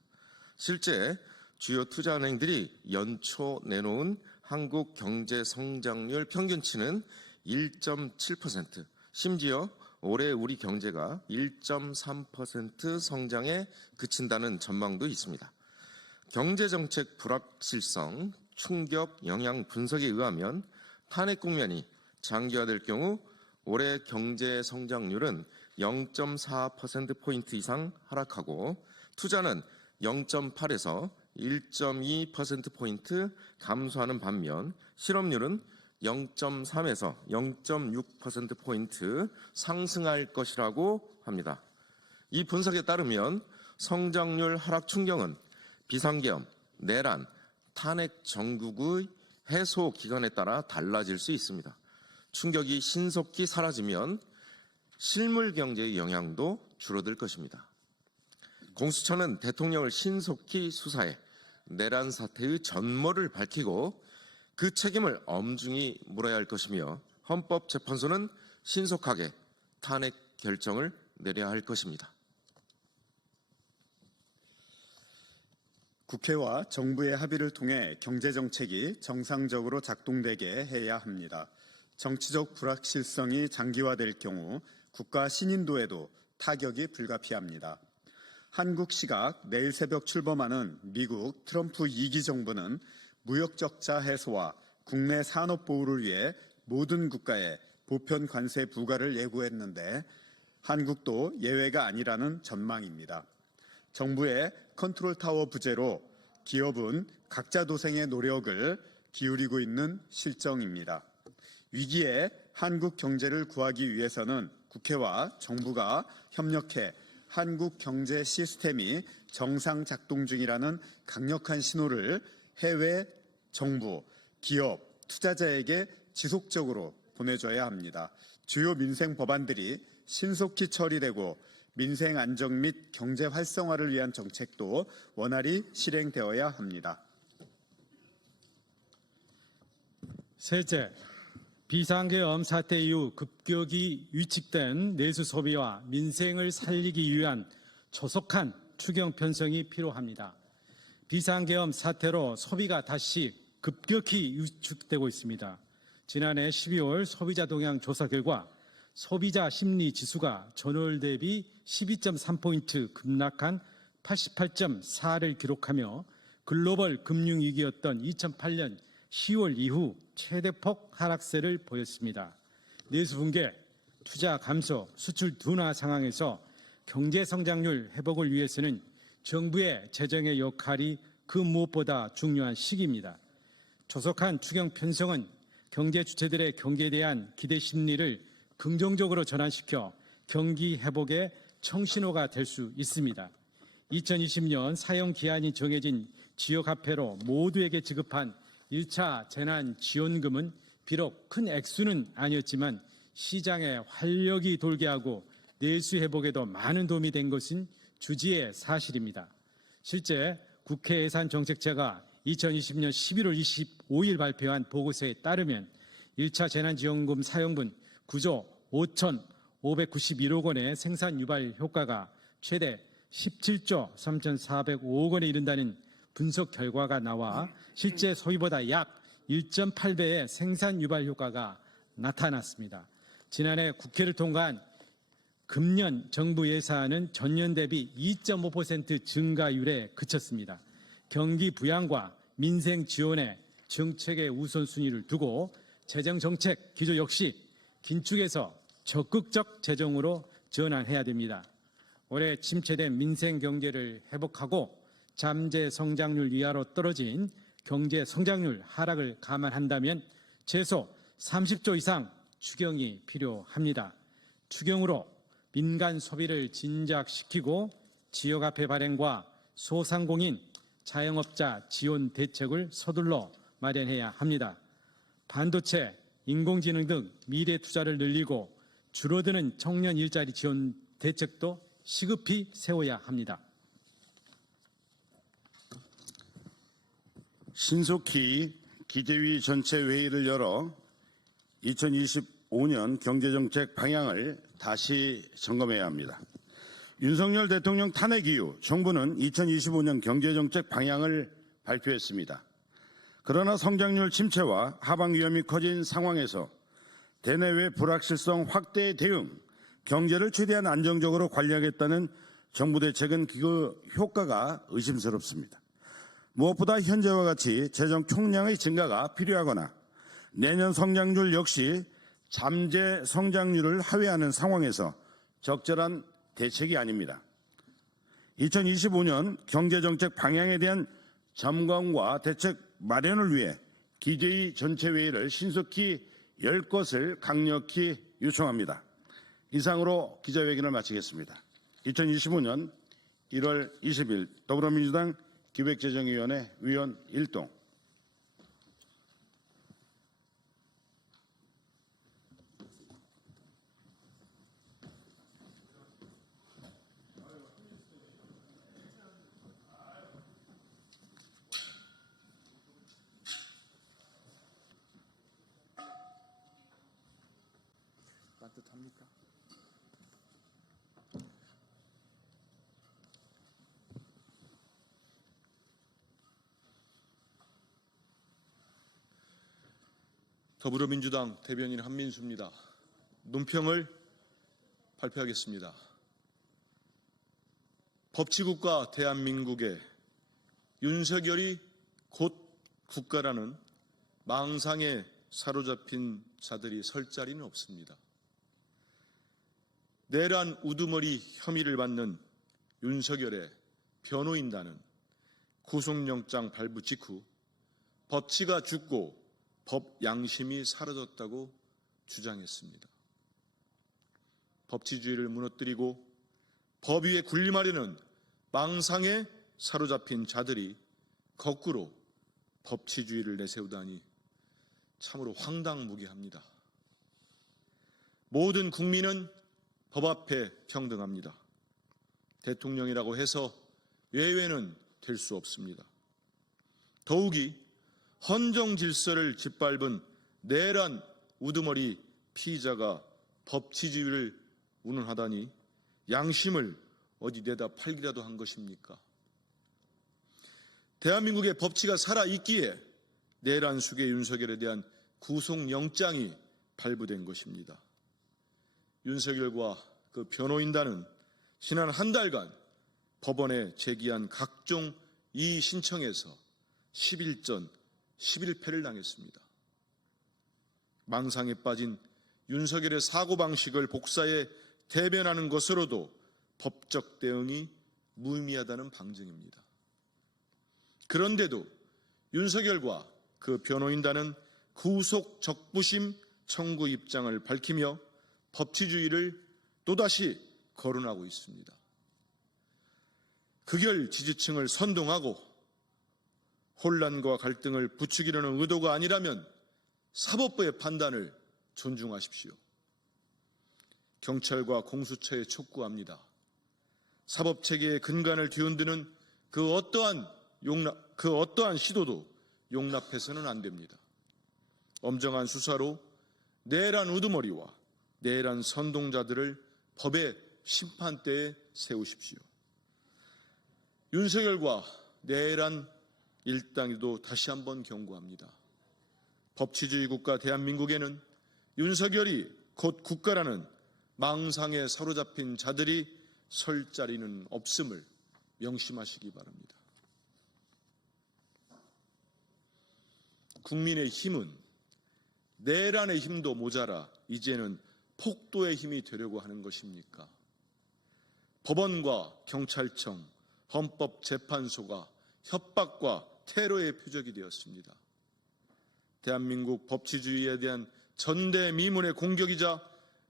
실제 주요 투자은행들이 연초 내놓은 한국 경제 성장률 평균치는 1.7%, 심지어 올해 우리 경제가 1.3% 성장에 그친다는 전망도 있습니다. 경제정책 불확실성, 충격 영향 분석에 의하면 탄핵 국면이 장기화될 경우 올해 경제 성장률은 0.4%포인트 이상 하락하고 투자는 0.8에서 1.2%포인트 감소하는 반면 실업률은 0.3에서 0.6%포인트 상승할 것이라고 합니다. 이 분석에 따르면 성장률 하락 충격은 비상계엄, 내란, 탄핵 정국의 해소 기간에 따라 달라질 수 있습니다. 충격이 신속히 사라지면 실물 경제의 영향도 줄어들 것입니다. 공수처는 대통령을 신속히 수사해 내란 사태의 전모를 밝히고 그 책임을 엄중히 물어야 할 것이며 헌법재판소는 신속하게 탄핵 결정을 내려야 할 것입니다. 국회와 정부의 합의를 통해 경제정책이 정상적으로 작동되게 해야 합니다. 정치적 불확실성이 장기화될 경우 국가 신인도에도 타격이 불가피합니다. 한국 시각 내일 새벽 출범하는 미국 트럼프 2기 정부는 무역 적자 해소와 국내 산업 보호를 위해 모든 국가에 보편 관세 부과를 예고했는데 한국도 예외가 아니라는 전망입니다. 정부의 컨트롤 타워 부재로 기업은 각자 도생의 노력을 기울이고 있는 실정입니다. 위기에 한국 경제를 구하기 위해서는 국회와 정부가 협력해 한국 경제 시스템이 정상 작동 중이라는 강력한 신호를 해외 정부, 기업, 투자자에게 지속적으로 보내줘야 합니다. 주요 민생 법안들이 신속히 처리되고 민생 안정 및 경제 활성화를 위한 정책도 원활히 실행되어야 합니다. 셋째, 비상계엄 사태 이후 급격히 위축된 내수 소비와 민생을 살리기 위한 조속한 추경 편성이 필요합니다. 비상계엄 사태로 소비가 다시 급격히 위축되고 있습니다. 지난해 12월 소비자 동향 조사 결과 소비자 심리 지수가 전월 대비 12.3포인트 급락한 88.4를 기록하며 글로벌 금융위기였던 2008년 10월 이후 최대폭 하락세를 보였습니다. 내수 붕괴, 투자 감소, 수출 둔화 상황에서 경제 성장률 회복을 위해서는 정부의 재정의 역할이 그 무엇보다 중요한 시기입니다. 조속한 추경 편성은 경제 주체들의 경기에 대한 기대 심리를 긍정적으로 전환시켜 경기 회복의 청신호가 될 수 있습니다. 2020년 사용 기한이 정해진 지역화폐로 모두에게 지급한 1차 재난지원금은 비록 큰 액수는 아니었지만 시장에 활력이 돌게 하고 내수 회복에도 많은 도움이 된 것은 주지의 사실입니다. 실제 국회 예산정책처가 2020년 11월 25일 발표한 보고서에 따르면 1차 재난지원금 사용분 9조 5,591억 원의 생산 유발 효과가 최대 17조 3,405억 원에 이른다는 분석 결과가 나와 실제 소비보다 약 1.8배의 생산 유발 효과가 나타났습니다. 지난해 국회를 통과한 금년 정부 예산은 전년 대비 2.5% 증가율에 그쳤습니다. 경기 부양과 민생 지원에 정책의 우선순위를 두고 재정정책 기조 역시 긴축해서 적극적 재정으로 전환해야 됩니다. 올해 침체된 민생 경제를 회복하고 잠재 성장률 이하로 떨어진 경제 성장률 하락을 감안한다면 최소 30조 이상 추경이 필요합니다. 추경으로 민간 소비를 진작시키고 지역화폐 발행과 소상공인, 자영업자 지원 대책을 서둘러 마련해야 합니다. 반도체, 인공지능 등 미래 투자를 늘리고 줄어드는 청년 일자리 지원 대책도 시급히 세워야 합니다. 신속히 기재위 전체 회의를 열어 2025년 경제정책 방향을 다시 점검해야 합니다. 윤석열 대통령 탄핵 이후 정부는 2025년 경제정책 방향을 발표했습니다. 그러나 성장률 침체와 하방 위험이 커진 상황에서 대내외 불확실성 확대에 대응, 경제를 최대한 안정적으로 관리하겠다는 정부 대책은 그 효과가 의심스럽습니다. 무엇보다 현재와 같이 재정 총량의 증가가 필요하거나 내년 성장률 역시 잠재 성장률을 하회하는 상황에서 적절한 대책이 아닙니다. 2025년 경제정책 방향에 대한 점검과 대책 마련을 위해 기재위 전체 회의를 신속히 열 것을 강력히 요청합니다. 이상으로 기자회견을 마치겠습니다. 2025년 1월 20일 더불어민주당 기획재정위원회 위원 1동. 따뜻합니까? 더불어민주당 대변인 한민수입니다. 논평을 발표하겠습니다. 법치국가 대한민국에 윤석열이 곧 국가라는 망상에 사로잡힌 자들이 설 자리는 없습니다. 내란 우두머리 혐의를 받는 윤석열의 변호인단은 구속영장 발부 직후 법치가 죽고 법 양심이 사라졌다고 주장했습니다. 법치주의를 무너뜨리고 법 위에 군림하려는 망상에 사로잡힌 자들이 거꾸로 법치주의를 내세우다니 참으로 황당무계합니다. 모든 국민은 법 앞에 평등합니다. 대통령이라고 해서 예외는 될 수 없습니다. 더욱이 헌정 질서를 짓밟은 내란 우두머리 피의자가 법치주의를 운운하다니 양심을 어디 내다 팔기라도 한 것입니까? 대한민국의 법치가 살아있기에 내란 수괴 윤석열에 대한 구속영장이 발부된 것입니다. 윤석열과 그 변호인단은 지난 한 달간 법원에 제기한 각종 이의 신청에서 11전 11패를 당했습니다. 망상에 빠진 윤석열의 사고방식을 복사해 대변하는 것으로도 법적 대응이 무의미하다는 방증입니다. 그런데도 윤석열과 그 변호인단은 구속 적부심 청구 입장을 밝히며 법치주의를 또다시 거론하고 있습니다. 극열 지지층을 선동하고 혼란과 갈등을 부추기려는 의도가 아니라면 사법부의 판단을 존중하십시오. 경찰과 공수처에 촉구합니다. 사법체계의 근간을 뒤흔드는 그 어떠한 시도도 용납해서는 안 됩니다. 엄정한 수사로 내란 우두머리와 내란 선동자들을 법의 심판대에 세우십시오. 윤석열과 내란 일당도 다시 한번 경고합니다. 법치주의 국가 대한민국에는 윤석열이 곧 국가라는 망상에 사로잡힌 자들이 설 자리는 없음을 명심하시기 바랍니다. 국민의 힘은 내란의 힘도 모자라 이제는 폭도의 힘이 되려고 하는 것입니까? 법원과 경찰청, 헌법재판소가 협박과 테러의 표적이 되었습니다. 대한민국 법치주의에 대한 전대미문의 공격이자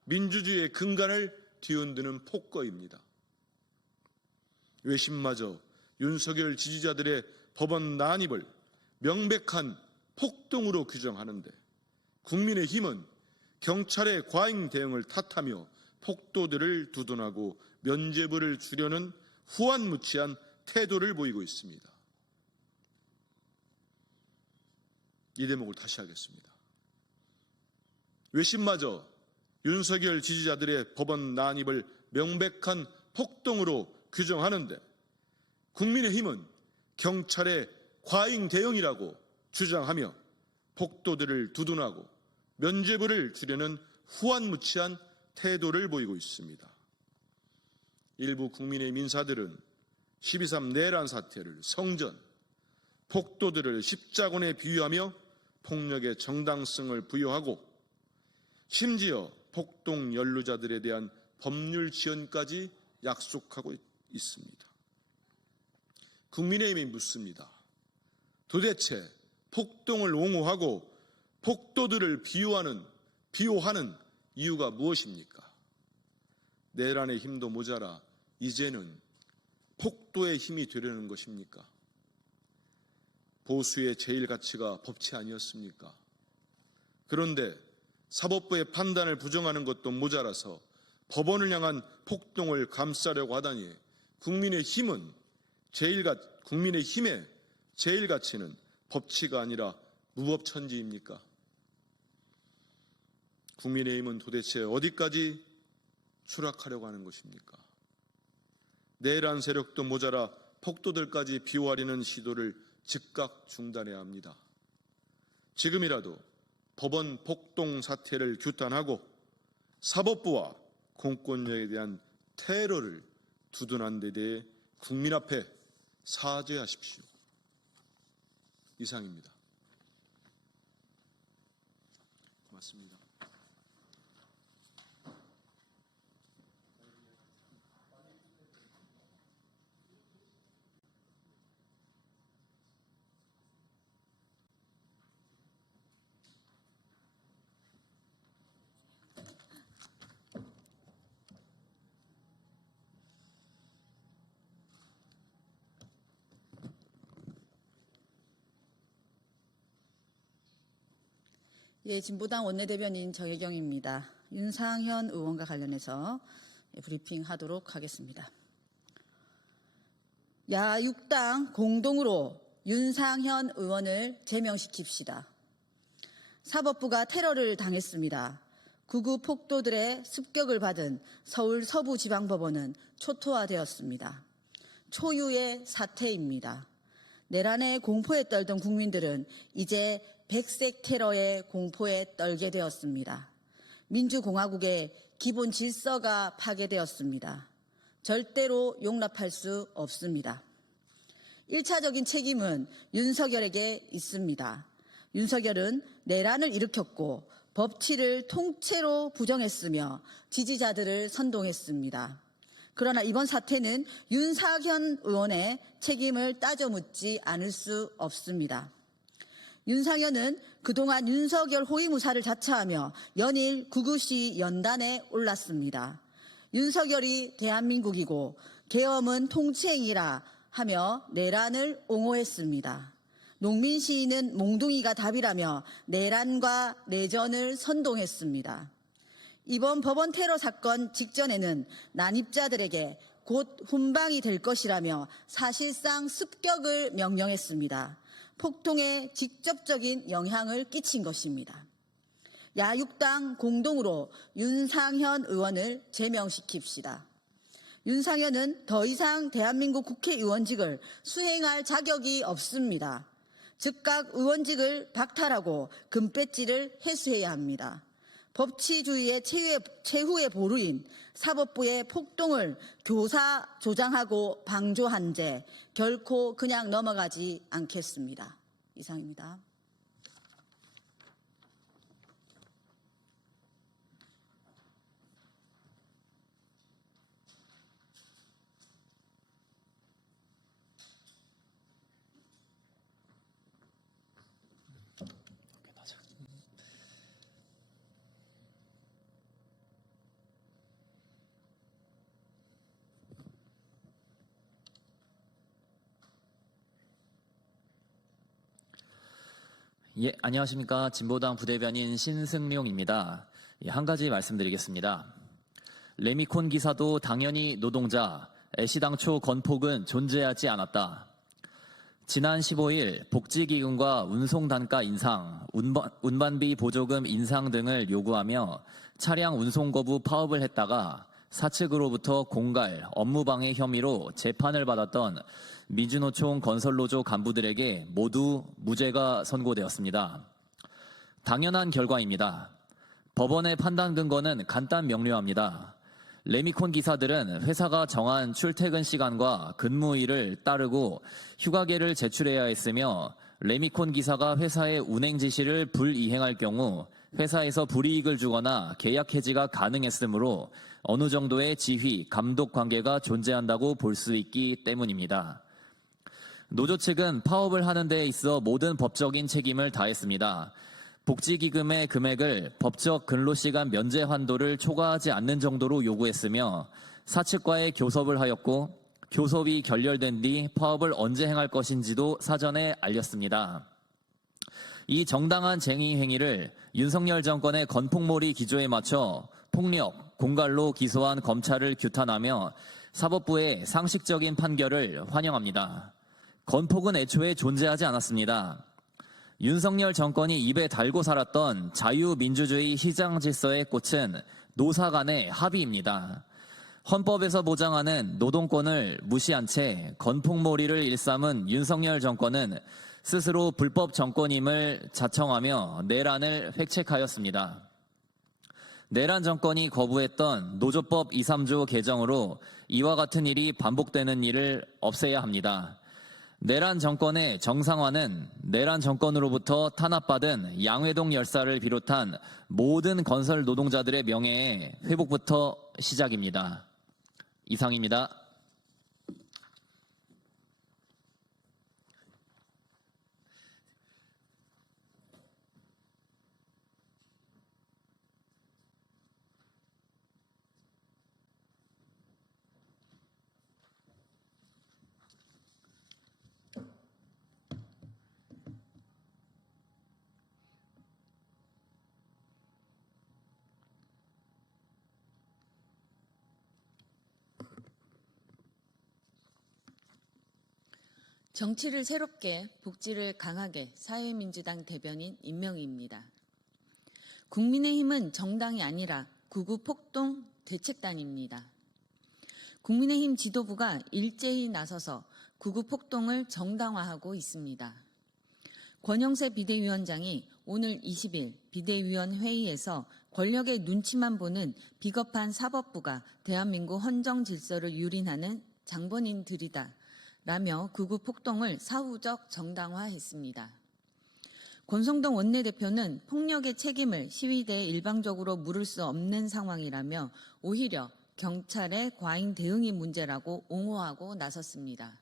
민주주의의 근간을 뒤흔드는 폭거입니다. 외신마저 윤석열 지지자들의 법원 난입을 명백한 폭동으로 규정하는데 국민의힘은 경찰의 과잉 대응을 탓하며 폭도들을 두둔하고 면죄부를 주려는 후안무치한 태도를 보이고 있습니다. 이 대목을 다시 하겠습니다. 외신마저 윤석열 지지자들의 법원 난입을 명백한 폭동으로 규정하는데 국민의힘은 경찰의 과잉 대응이라고 주장하며 폭도들을 두둔하고 면죄부를 주려는 후안무치한 태도를 보이고 있습니다. 일부 국민의힘 인사들은 12.3 내란 사태를 성전, 폭도들을 십자군에 비유하며 폭력의 정당성을 부여하고 심지어 폭동 연루자들에 대한 법률 지원까지 약속하고 있습니다. 국민의힘이 묻습니다. 도대체 폭동을 옹호하고 폭도들을 비호하는 이유가 무엇입니까? 내란의 힘도 모자라 이제는 폭도의 힘이 되려는 것입니까? 보수의 제일 가치가 법치 아니었습니까? 그런데 사법부의 판단을 부정하는 것도 모자라서 법원을 향한 폭동을 감싸려고 하다니 국민의힘의 제일 가치는 법치가 아니라 무법천지입니까? 국민의힘은 도대체 어디까지 추락하려고 하는 것입니까? 내란 세력도 모자라 폭도들까지 비호하려는 시도를 즉각 중단해야 합니다. 지금이라도 법원 폭동 사태를 규탄하고 사법부와 공권력에 대한 테러를 두둔한 데 대해 국민 앞에 사죄하십시오. 이상입니다. 고맙습니다. 예, 진보당 원내대변인 정혜경입니다. 윤상현 의원과 관련해서 브리핑하도록 하겠습니다. 야6당 공동으로 윤상현 의원을 제명시킵시다. 사법부가 테러를 당했습니다. 극우 폭도들의 습격을 받은 서울 서부지방법원은 초토화되었습니다. 초유의 사태입니다. 내란의 공포에 떨던 국민들은 이제 백색 테러의 공포에 떨게 되었습니다. 민주공화국의 기본 질서가 파괴되었습니다. 절대로 용납할 수 없습니다. 1차적인 책임은 윤석열에게 있습니다. 윤석열은 내란을 일으켰고 법치를 통째로 부정했으며 지지자들을 선동했습니다. 그러나 이번 사태는 윤상현 의원의 책임을 따져 묻지 않을 수 없습니다. 윤상현은 그동안 윤석열 호위무사를 자처하며 연일 구구시 연단에 올랐습니다. 윤석열이 대한민국이고 계엄은 통치행위라 하며 내란을 옹호했습니다. 농민 시위는 몽둥이가 답이라며 내란과 내전을 선동했습니다. 이번 법원 테러 사건 직전에는 난입자들에게 곧 훈방이 될 것이라며 사실상 습격을 명령했습니다. 폭동에 직접적인 영향을 끼친 것입니다. 야육당 공동으로 윤상현 의원을 제명시킵시다. 윤상현은 더 이상 대한민국 국회의원직을 수행할 자격이 없습니다. 즉각 의원직을 박탈하고 금배지를 해수해야 합니다. 법치주의의 최후의 보루인 사법부의 폭동을 교사 조장하고 방조한 죄 결코 그냥 넘어가지 않겠습니다. 이상입니다. 예, 안녕하십니까. 진보당 부대변인 신승룡입니다. 예, 한 가지 말씀드리겠습니다. 레미콘 기사도 당연히 노동자, 애시당초 건폭은 존재하지 않았다. 지난 15일 복지기금과 운송단가 인상, 운반비 보조금 인상 등을 요구하며 차량 운송 거부 파업을 했다가 사측으로부터 공갈, 업무방해 혐의로 재판을 받았던 민주노총 건설노조 간부들에게 모두 무죄가 선고되었습니다. 당연한 결과입니다. 법원의 판단 근거는 간단 명료합니다. 레미콘 기사들은 회사가 정한 출퇴근 시간과 근무일을 따르고 휴가계를 제출해야 했으며 레미콘 기사가 회사의 운행 지시를 불이행할 경우 회사에서 불이익을 주거나 계약 해지가 가능했으므로 어느 정도의 지휘, 감독 관계가 존재한다고 볼 수 있기 때문입니다. 노조 측은 파업을 하는 데 있어 모든 법적인 책임을 다했습니다. 복지기금의 금액을 법적 근로시간 면제 한도를 초과하지 않는 정도로 요구했으며 사측과의 교섭을 하였고 교섭이 결렬된 뒤 파업을 언제 행할 것인지도 사전에 알렸습니다. 이 정당한 쟁의 행위를 윤석열 정권의 건폭몰이 기조에 맞춰 폭력, 공갈로 기소한 검찰을 규탄하며 사법부의 상식적인 판결을 환영합니다. 건폭은 애초에 존재하지 않았습니다. 윤석열 정권이 입에 달고 살았던 자유민주주의 시장 질서의 꽃은 노사 간의 합의입니다. 헌법에서 보장하는 노동권을 무시한 채 건폭몰이를 일삼은 윤석열 정권은 스스로 불법 정권임을 자청하며 내란을 획책하였습니다. 내란 정권이 거부했던 노조법 2, 3조 개정으로 이와 같은 일이 반복되는 일을 없애야 합니다. 내란 정권의 정상화는 내란 정권으로부터 탄압받은 양회동 열사를 비롯한 모든 건설 노동자들의 명예의 회복부터 시작입니다. 이상입니다. 정치를 새롭게, 복지를 강하게 사회민주당 대변인 임명희입니다. 국민의힘은 정당이 아니라 구구 폭동 대책단입니다. 국민의힘 지도부가 일제히 나서서 구구 폭동을 정당화하고 있습니다. 권영세 비대위원장이 오늘 20일 비대위원 회의에서 권력의 눈치만 보는 비겁한 사법부가 대한민국 헌정 질서를 유린하는 장본인들이다 라며 극우 폭동을 사후적 정당화했습니다. 권성동 원내대표는 폭력의 책임을 시위대에 일방적으로 물을 수 없는 상황이라며 오히려 경찰의 과잉 대응이 문제라고 옹호하고 나섰습니다.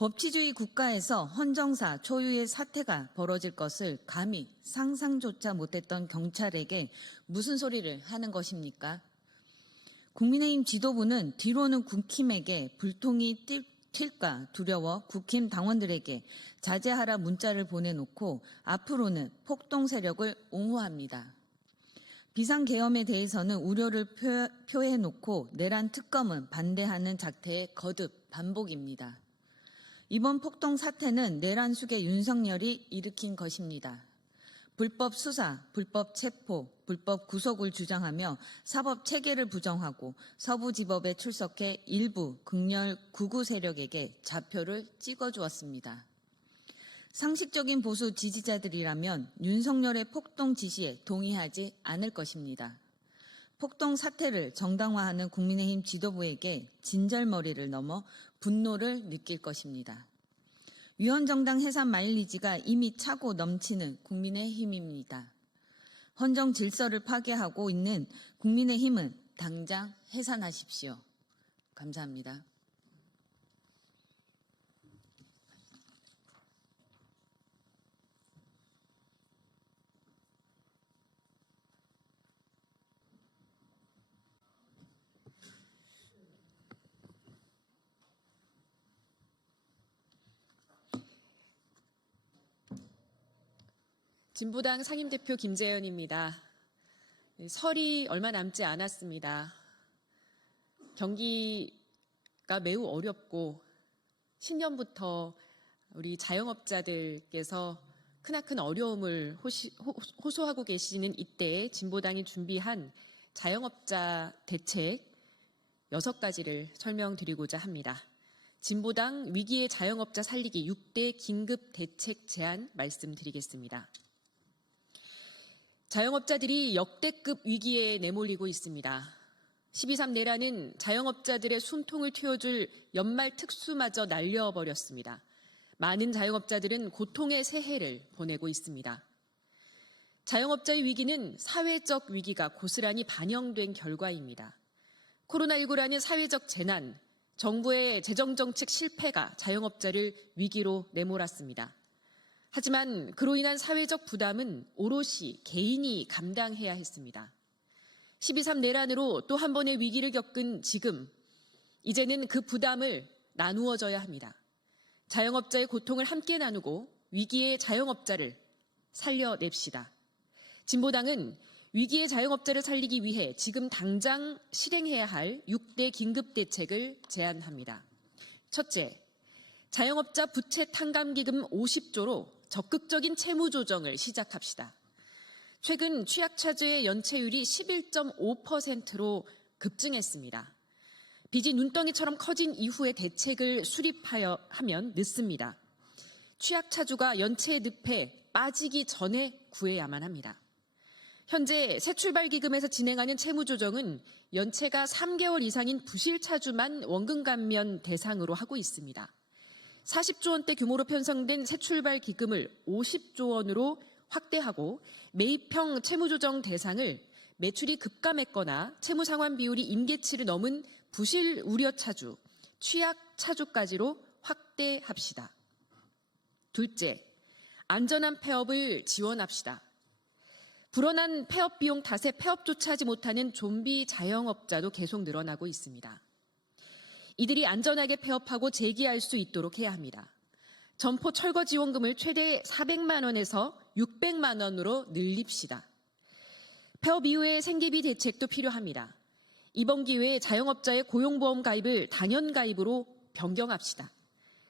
법치주의 국가에서 헌정사 초유의 사태가 벌어질 것을 감히 상상조차 못했던 경찰에게 무슨 소리를 하는 것입니까? 국민의힘 지도부는 뒤로는 국힘에게 불통이 튈까 두려워 국힘 당원들에게 자제하라 문자를 보내놓고 앞으로는 폭동 세력을 옹호합니다. 비상계엄에 대해서는 우려를 표해놓고 내란 특검은 반대하는 작태의 거듭 반복입니다. 이번 폭동 사태는 내란 숙의 윤석열이 일으킨 것입니다. 불법 수사, 불법 체포, 불법 구속을 주장하며 사법 체계를 부정하고 서부지법에 출석해 일부 극렬 극우 세력에게 좌표를 찍어주었습니다. 상식적인 보수 지지자들이라면 윤석열의 폭동 지시에 동의하지 않을 것입니다. 폭동 사태를 정당화하는 국민의힘 지도부에게 진절머리를 넘어 분노를 느낄 것입니다. 위헌정당 해산 마일리지가 이미 차고 넘치는 국민의힘입니다. 헌정 질서를 파괴하고 있는 국민의힘은 당장 해산하십시오. 감사합니다. 진보당 상임대표 김재현입니다. 설이 얼마 남지 않았습니다. 경기가 매우 어렵고 신년부터 우리 자영업자들께서 크나큰 어려움을 호소하고 계시는 이때에 진보당이 준비한 자영업자 대책 6가지를 설명드리고자 합니다. 진보당 위기의 자영업자 살리기 6대 긴급 대책 제안 말씀드리겠습니다. 자영업자들이 역대급 위기에 내몰리고 있습니다. 12.3 내란은 자영업자들의 숨통을 틔워줄 연말 특수마저 날려버렸습니다. 많은 자영업자들은 고통의 새해를 보내고 있습니다. 자영업자의 위기는 사회적 위기가 고스란히 반영된 결과입니다. 코로나19라는 사회적 재난, 정부의 재정정책 실패가 자영업자를 위기로 내몰았습니다. 하지만 그로 인한 사회적 부담은 오롯이 개인이 감당해야 했습니다. 12.3 내란으로 또 한 번의 위기를 겪은 지금, 이제는 그 부담을 나누어져야 합니다. 자영업자의 고통을 함께 나누고 위기의 자영업자를 살려냅시다. 진보당은 위기의 자영업자를 살리기 위해 지금 당장 실행해야 할 6대 긴급대책을 제안합니다. 첫째, 자영업자 부채 탕감기금 50조로 적극적인 채무 조정을 시작합시다. 최근 취약차주의 연체율이 11.5%로 급증했습니다. 빚이 눈덩이처럼 커진 이후에 대책을 하면 늦습니다. 취약차주가 연체의 늪에 빠지기 전에 구해야만 합니다. 현재 새출발기금에서 진행하는 채무조정은 연체가 3개월 이상인 부실차주만 원금 감면 대상으로 하고 있습니다. 40조 원대 규모로 편성된 새출발기금을 50조 원으로 확대하고 매입형 채무조정 대상을 매출이 급감했거나 채무상환 비율이 임계치를 넘은 부실 우려차주, 취약차주까지로 확대합시다. 둘째, 안전한 폐업을 지원합시다. 불어난 폐업 비용 탓에 폐업조차 하지 못하는 좀비 자영업자도 계속 늘어나고 있습니다. 이들이 안전하게 폐업하고 재기할 수 있도록 해야 합니다. 점포 철거 지원금을 최대 400만 원에서 600만 원으로 늘립시다. 폐업 이후의 생계비 대책도 필요합니다. 이번 기회에 자영업자의 고용보험 가입을 단연가입으로 변경합시다.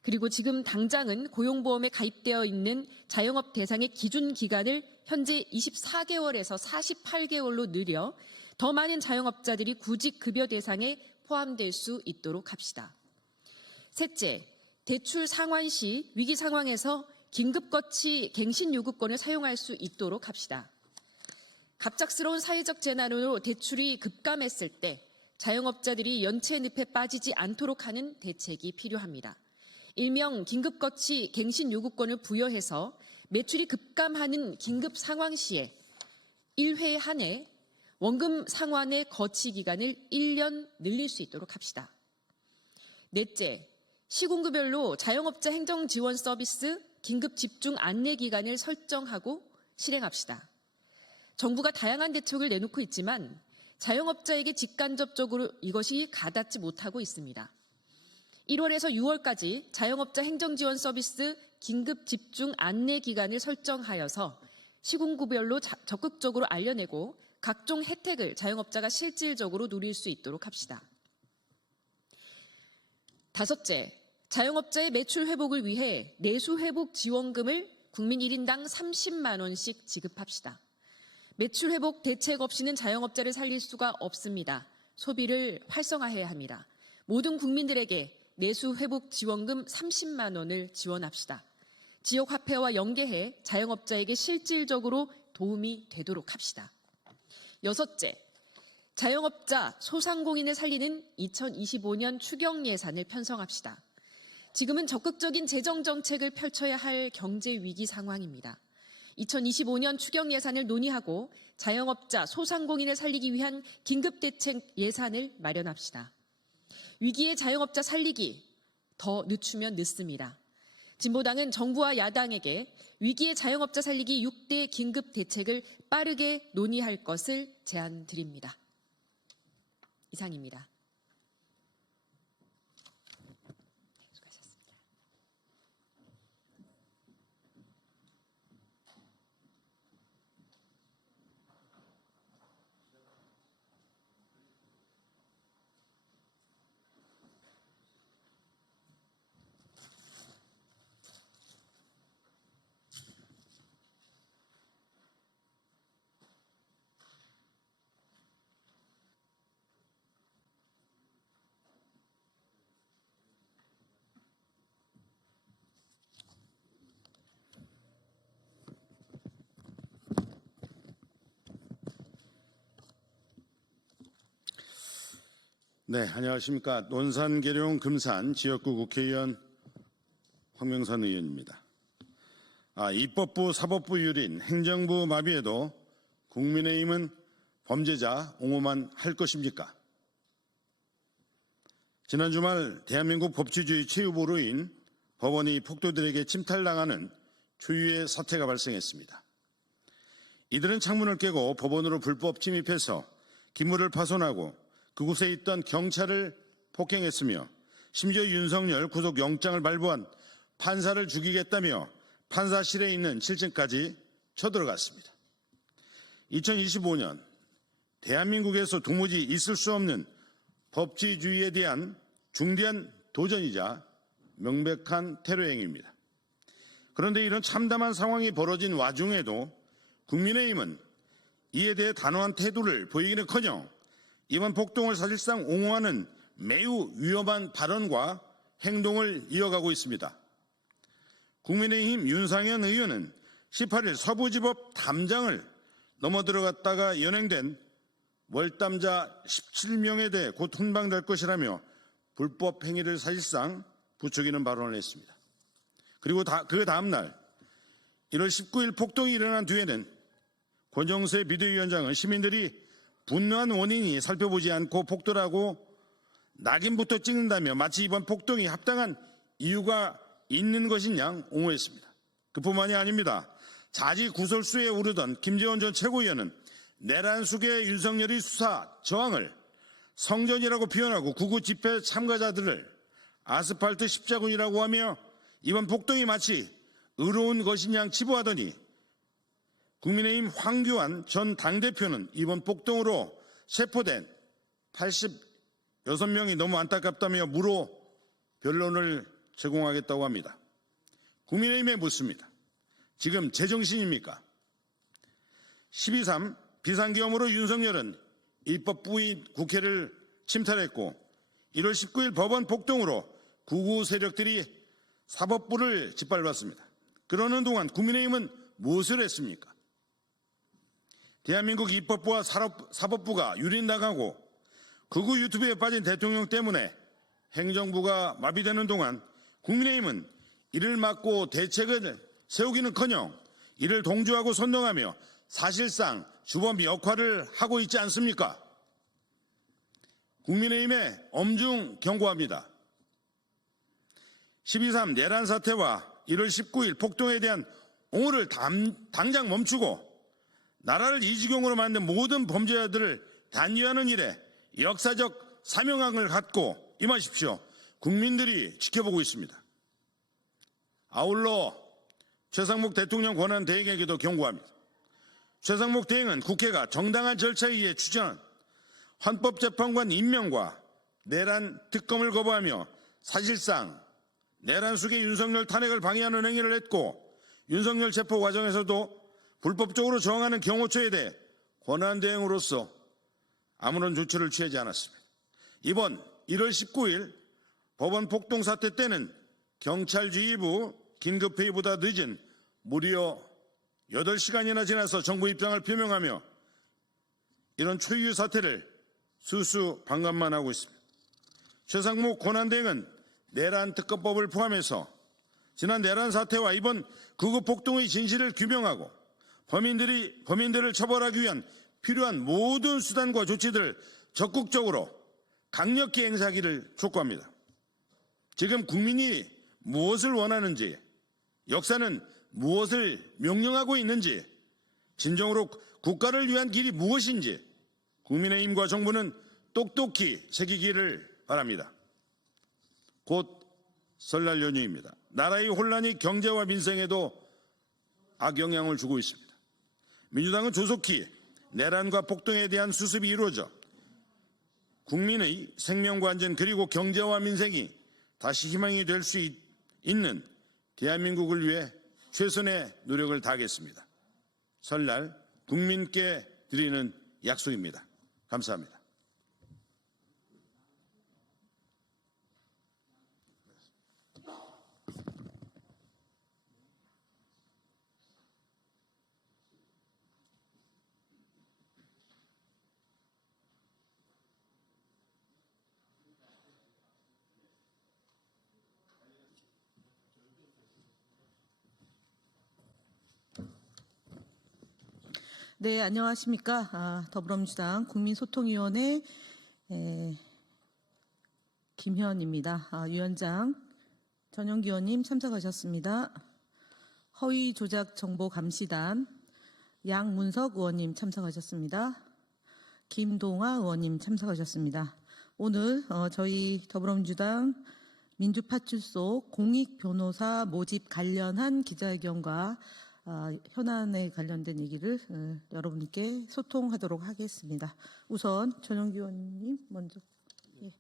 그리고 지금 당장은 고용보험에 가입되어 있는 자영업 대상의 기준 기간을 현재 24개월에서 48개월로 늘려 더 많은 자영업자들이 구직급여 대상에 포함될 수 있도록 합시다. 셋째, 대출 상환 시 위기 상황에서 긴급거치 갱신 요구권을 사용할 수 있도록 합시다. 갑작스러운 사회적 재난으로 대출이 급감했을 때 자영업자들이 연체 늪에 빠지지 않도록 하는 대책이 필요합니다. 일명 긴급거치 갱신 요구권을 부여해서 매출이 급감하는 긴급 상황 시에 1회 한해 원금 상환의 거치 기간을 1년 늘릴 수 있도록 합시다. 넷째, 시군구별로 자영업자 행정 지원 서비스 긴급 집중 안내 기간을 설정하고 실행합시다. 정부가 다양한 대책을 내놓고 있지만 자영업자에게 직간접적으로 이것이 가닿지 못하고 있습니다. 1월에서 6월까지 자영업자 행정 지원 서비스 긴급 집중 안내 기간을 설정하여서 시군구별로 적극적으로 알려내고 각종 혜택을 자영업자가 실질적으로 누릴 수 있도록 합시다. 다섯째, 자영업자의 매출 회복을 위해 내수 회복 지원금을 국민 1인당 30만 원씩 지급합시다. 매출 회복 대책 없이는 자영업자를 살릴 수가 없습니다. 소비를 활성화해야 합니다. 모든 국민들에게 내수 회복 지원금 30만 원을 지원합시다. 지역 화폐와 연계해 자영업자에게 실질적으로 도움이 되도록 합시다. 여섯째, 자영업자, 소상공인을 살리는 2025년 추경 예산을 편성합시다. 지금은 적극적인 재정 정책을 펼쳐야 할 경제 위기 상황입니다. 2025년 추경 예산을 논의하고 자영업자, 소상공인을 살리기 위한 긴급대책 예산을 마련합시다. 위기의 자영업자 살리기 더 늦추면 늦습니다. 진보당은 정부와 야당에게 위기의 자영업자 살리기 6대 긴급대책을 빠르게 논의할 것을 제안드립니다. 이상입니다. 수고하셨습니다. 네, 안녕하십니까. 논산, 계룡, 금산 지역구 국회의원 황명선 의원입니다. 입법부, 사법부 유린, 행정부 마비에도 국민의힘은 범죄자 옹호만 할 것입니까? 지난 주말 대한민국 법치주의 최후보로 인 법원이 폭도들에게 침탈당하는 초유의 사태가 발생했습니다. 이들은 창문을 깨고 법원으로 불법 침입해서 기물을 파손하고 그곳에 있던 경찰을 폭행했으며 심지어 윤석열 구속영장을 발부한 판사를 죽이겠다며 판사실에 있는 7층까지 쳐들어갔습니다. 2025년 대한민국에서 도무지 있을 수 없는 법치주의에 대한 중대한 도전이자 명백한 테러 행위입니다. 그런데 이런 참담한 상황이 벌어진 와중에도 국민의힘은 이에 대해 단호한 태도를 보이기는커녕 이번 폭동을 사실상 옹호하는 매우 위험한 발언과 행동을 이어가고 있습니다. 국민의힘 윤상현 의원은 18일 서부지법 담장을 넘어들어갔다가 연행된 월담자 17명에 대해 곧 훈방될 것이라며 불법 행위를 사실상 부추기는 발언을 했습니다. 그리고 그 다음 날 1월 19일 폭동이 일어난 뒤에는 권정세 비대위원장은 시민들이 분노한 원인이 살펴보지 않고 폭도라고 낙인부터 찍는다며 마치 이번 폭동이 합당한 이유가 있는 것인 양 옹호했습니다. 그뿐만이 아닙니다. 자지 구설수에 오르던 김재원 전 최고위원은 내란 속의 윤석열이 수사 저항을 성전이라고 표현하고 구구 집회 참가자들을 아스팔트 십자군이라고 하며 이번 폭동이 마치 의로운 것인 양 치부하더니 국민의힘 황교안 전 당대표는 이번 폭동으로 체포된 86명이 너무 안타깝다며 무로 변론을 제공하겠다고 합니다. 국민의힘에 묻습니다. 지금 제정신입니까? 12.3 비상계엄으로 윤석열은 입법부인 국회를 침탈했고 1월 19일 법원 폭동으로 구구 세력들이 사법부를 짓밟았습니다. 그러는 동안 국민의힘은 무엇을 했습니까? 대한민국 입법부와 사법부가 유린당하고 극우 유튜브에 빠진 대통령 때문에 행정부가 마비되는 동안 국민의힘은 이를 막고 대책을 세우기는커녕 이를 동조하고 선동하며 사실상 주범 역할을 하고 있지 않습니까? 국민의힘에 엄중 경고합니다. 12.3 내란 사태와 1월 19일 폭동에 대한 옹호를 당장 멈추고 나라를 이 지경으로 만든 모든 범죄자들을 단죄하는 일에 역사적 사명감을 갖고 임하십시오. 국민들이 지켜보고 있습니다. 아울러 최상목 대통령 권한 대행에게도 경고합니다. 최상목 대행은 국회가 정당한 절차에 의해 추진한 헌법재판관 임명과 내란 특검을 거부하며 사실상 내란 속의 윤석열 탄핵을 방해하는 행위를 했고 윤석열 체포 과정에서도 불법적으로 저항하는 경호처에 대해 권한대행으로서 아무런 조치를 취하지 않았습니다. 이번 1월 19일 법원 폭동 사태 때는 경찰 지휘부 긴급회의보다 늦은 무려 8시간이나 지나서 정부 입장을 표명하며 이런 초유의 사태를 수수방관만 하고 있습니다. 최상목 권한대행은 내란 특검법을 포함해서 지난 내란 사태와 이번 극우 폭동의 진실을 규명하고 범인들을 처벌하기 위한 필요한 모든 수단과 조치들을 적극적으로 강력히 행사하기를 촉구합니다. 지금 국민이 무엇을 원하는지, 역사는 무엇을 명령하고 있는지, 진정으로 국가를 위한 길이 무엇인지 국민의힘과 정부는 똑똑히 새기기를 바랍니다. 곧 설날 연휴입니다. 나라의 혼란이 경제와 민생에도 악영향을 주고 있습니다. 민주당은 조속히 내란과 폭동에 대한 수습이 이루어져 국민의 생명과 안전 그리고 경제와 민생이 다시 희망이 될 수 있는 대한민국을 위해 최선의 노력을 다하겠습니다. 설날 국민께 드리는 약속입니다. 감사합니다. 네, 안녕하십니까. 더불어민주당 국민소통위원회 김현입니다. 위원장 전용기 의원님 참석하셨습니다. 허위조작정보감시단 양문석 의원님 참석하셨습니다. 김동아 의원님 참석하셨습니다. 오늘 저희 더불어민주당 민주파출소 공익변호사 모집 관련한 기자회견과 현안에 관련된 얘기를 여러분께 소통하도록 하겠습니다. 우선 전용기 의원님 먼저. 예.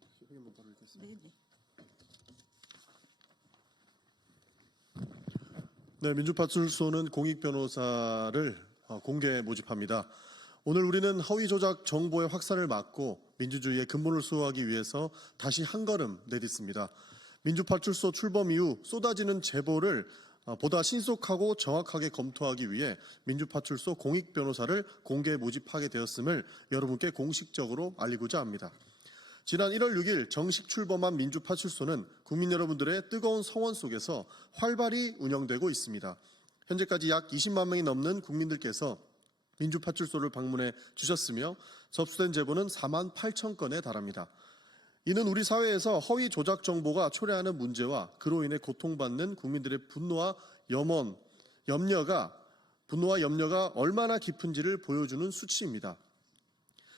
네, 민주파출소는 공익변호사를 공개 모집합니다. 오늘 우리는 허위조작 정보의 확산을 막고 민주주의의 근본을 수호하기 위해서 다시 한 걸음 내딛습니다. 민주파출소 출범 이후 쏟아지는 제보를 보다 신속하고 정확하게 검토하기 위해 민주파출소 공익변호사를 공개 모집하게 되었음을 여러분께 공식적으로 알리고자 합니다. 지난 1월 6일 정식 출범한 민주파출소는 국민 여러분들의 뜨거운 성원 속에서 활발히 운영되고 있습니다. 현재까지 약 20만 명이 넘는 국민들께서 민주파출소를 방문해 주셨으며 접수된 제보는 4만 8천 건에 달합니다. 이는 우리 사회에서 허위 조작 정보가 초래하는 문제와 그로 인해 고통받는 국민들의 분노와 염려가 얼마나 깊은지를 보여주는 수치입니다.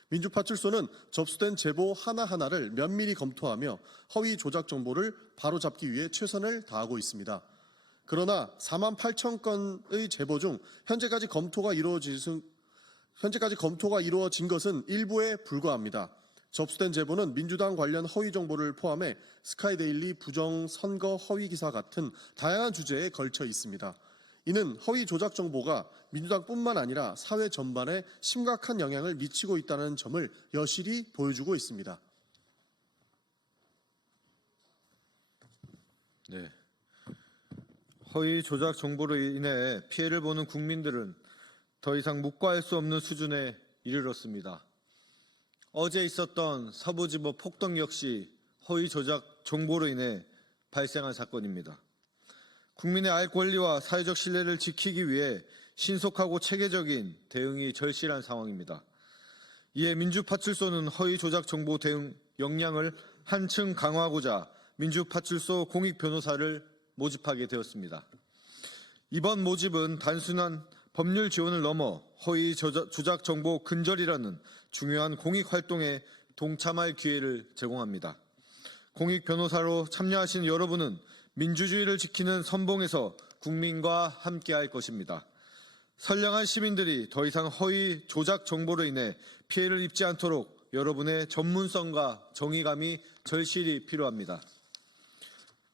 민주파출소는 접수된 제보 하나하나를 면밀히 검토하며 허위 조작 정보를 바로잡기 위해 최선을 다하고 있습니다. 그러나 4만 8천 건의 제보 중 현재까지 검토가 이루어진 것은 일부에 불과합니다. 접수된 제보는 민주당 관련 허위 정보를 포함해 스카이데일리 부정 선거 허위 기사 같은 다양한 주제에 걸쳐 있습니다. 이는 허위 조작 정보가 민주당뿐만 아니라 사회 전반에 심각한 영향을 미치고 있다는 점을 여실히 보여주고 있습니다. 네. 허위 조작 정보로 인해 피해를 보는 국민들은 더 이상 묵과할 수 없는 수준에 이르렀습니다. 어제 있었던 서부지법 폭동 역시 허위 조작 정보로 인해 발생한 사건입니다. 국민의 알 권리와 사회적 신뢰를 지키기 위해 신속하고 체계적인 대응이 절실한 상황입니다. 이에 민주파출소는 허위 조작 정보 대응 역량을 한층 강화하고자 민주파출소 공익변호사를 모집하게 되었습니다. 이번 모집은 단순한 법률 지원을 넘어 허위 조작 정보 근절이라는 중요한 공익 활동에 동참할 기회를 제공합니다. 공익 변호사로 참여하신 여러분은 민주주의를 지키는 선봉에서 국민과 함께할 것입니다. 선량한 시민들이 더 이상 허위 조작 정보로 인해 피해를 입지 않도록 여러분의 전문성과 정의감이 절실히 필요합니다.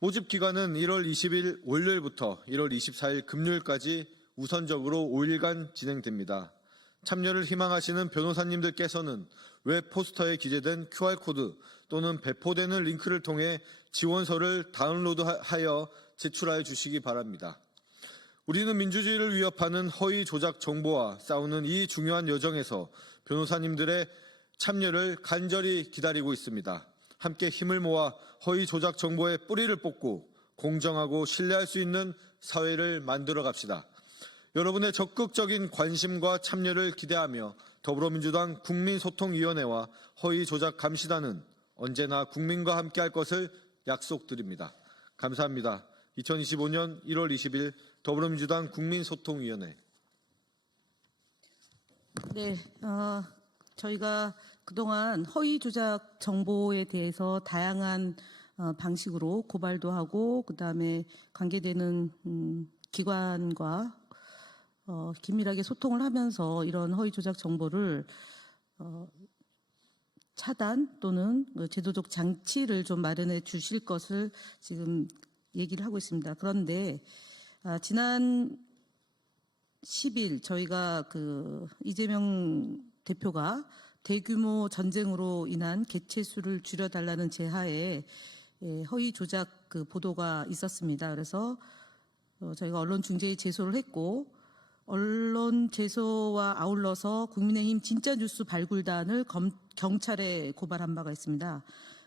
모집 기간은 1월 20일 월요일부터 1월 24일 금요일까지 우선적으로 5일간 진행됩니다. 참여를 희망하시는 변호사님들께서는 웹 포스터에 기재된 QR코드 또는 배포되는 링크를 통해 지원서를 다운로드하여 제출하여 주시기 바랍니다. 우리는 민주주의를 위협하는 허위 조작 정보와 싸우는 이 중요한 여정에서 변호사님들의 참여를 간절히 기다리고 있습니다. 함께 힘을 모아 허위 조작 정보의 뿌리를 뽑고 공정하고 신뢰할 수 있는 사회를 만들어 갑시다. 여러분의 적극적인 관심과 참여를 기대하며 더불어민주당 국민소통위원회와 허위 조작 감시단은 언제나 국민과 함께할 것을 약속드립니다. 감사합니다. 2025년 1월 20일 더불어민주당 국민소통위원회. 네, 저희가 그동안 허위 조작 정보에 대해서 다양한 방식으로 고발도 하고 그다음에 관계되는 기관과 긴밀하게 소통을 하면서 이런 허위 조작 정보를 차단 또는 제도적 장치를 좀 마련해 주실 것을 지금 얘기를 하고 있습니다. 그런데 지난 10일 저희가 이재명 대표가 대규모 전쟁으로 인한 개체수를 줄여달라는 제하에 허위 조작 보도가 있었습니다. 그래서 저희가 언론중재에 제소를 했고 언론 제소와 아울러서 국민의힘 진짜뉴스 발굴단을 경찰에 고발한 바가 있습니다.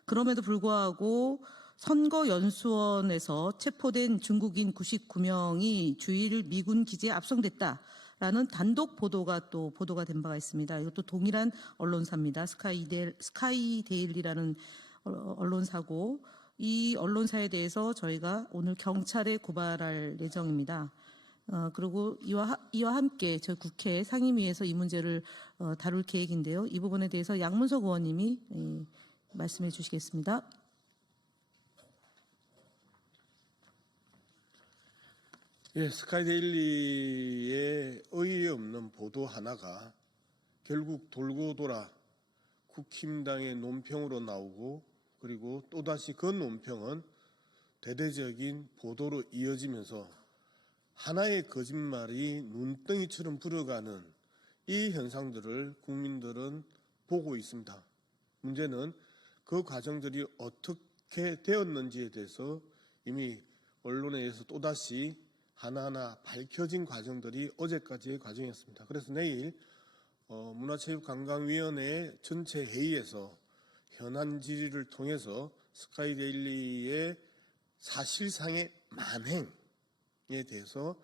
그럼에도 불구하고 선거연수원에서 체포된 중국인 99명이 주일 미군 기지에 압송됐다라는 단독 보도가 또 보도가 된 바가 있습니다. 이것도 동일한 언론사입니다. 스카이데일리라는 언론사고 이 언론사에 대해서 저희가 오늘 경찰에 고발할 예정입니다. 그리고 이와 함께 저희 국회 상임위에서 이 문제를 다룰 계획인데요. 이 부분에 대해서 양문석 의원님이 말씀해 주시겠습니다. 예, 스카이데일리의 의의 없는 보도 하나가 결국 돌고 돌아 국힘당의 논평으로 나오고 그리고 또다시 그 논평은 대대적인 보도로 이어지면서 하나의 거짓말이 눈덩이처럼 불어가는 이 현상들을 국민들은 보고 있습니다. 문제는 그 과정들이 어떻게 되었는지에 대해서 이미 언론에 의해서 또다시 하나하나 밝혀진 과정들이 어제까지의 과정이었습니다. 그래서 내일 문화체육관광위원회 전체 회의에서 현안 질의를 통해서 스카이데일리의 사실상의 만행에 대해서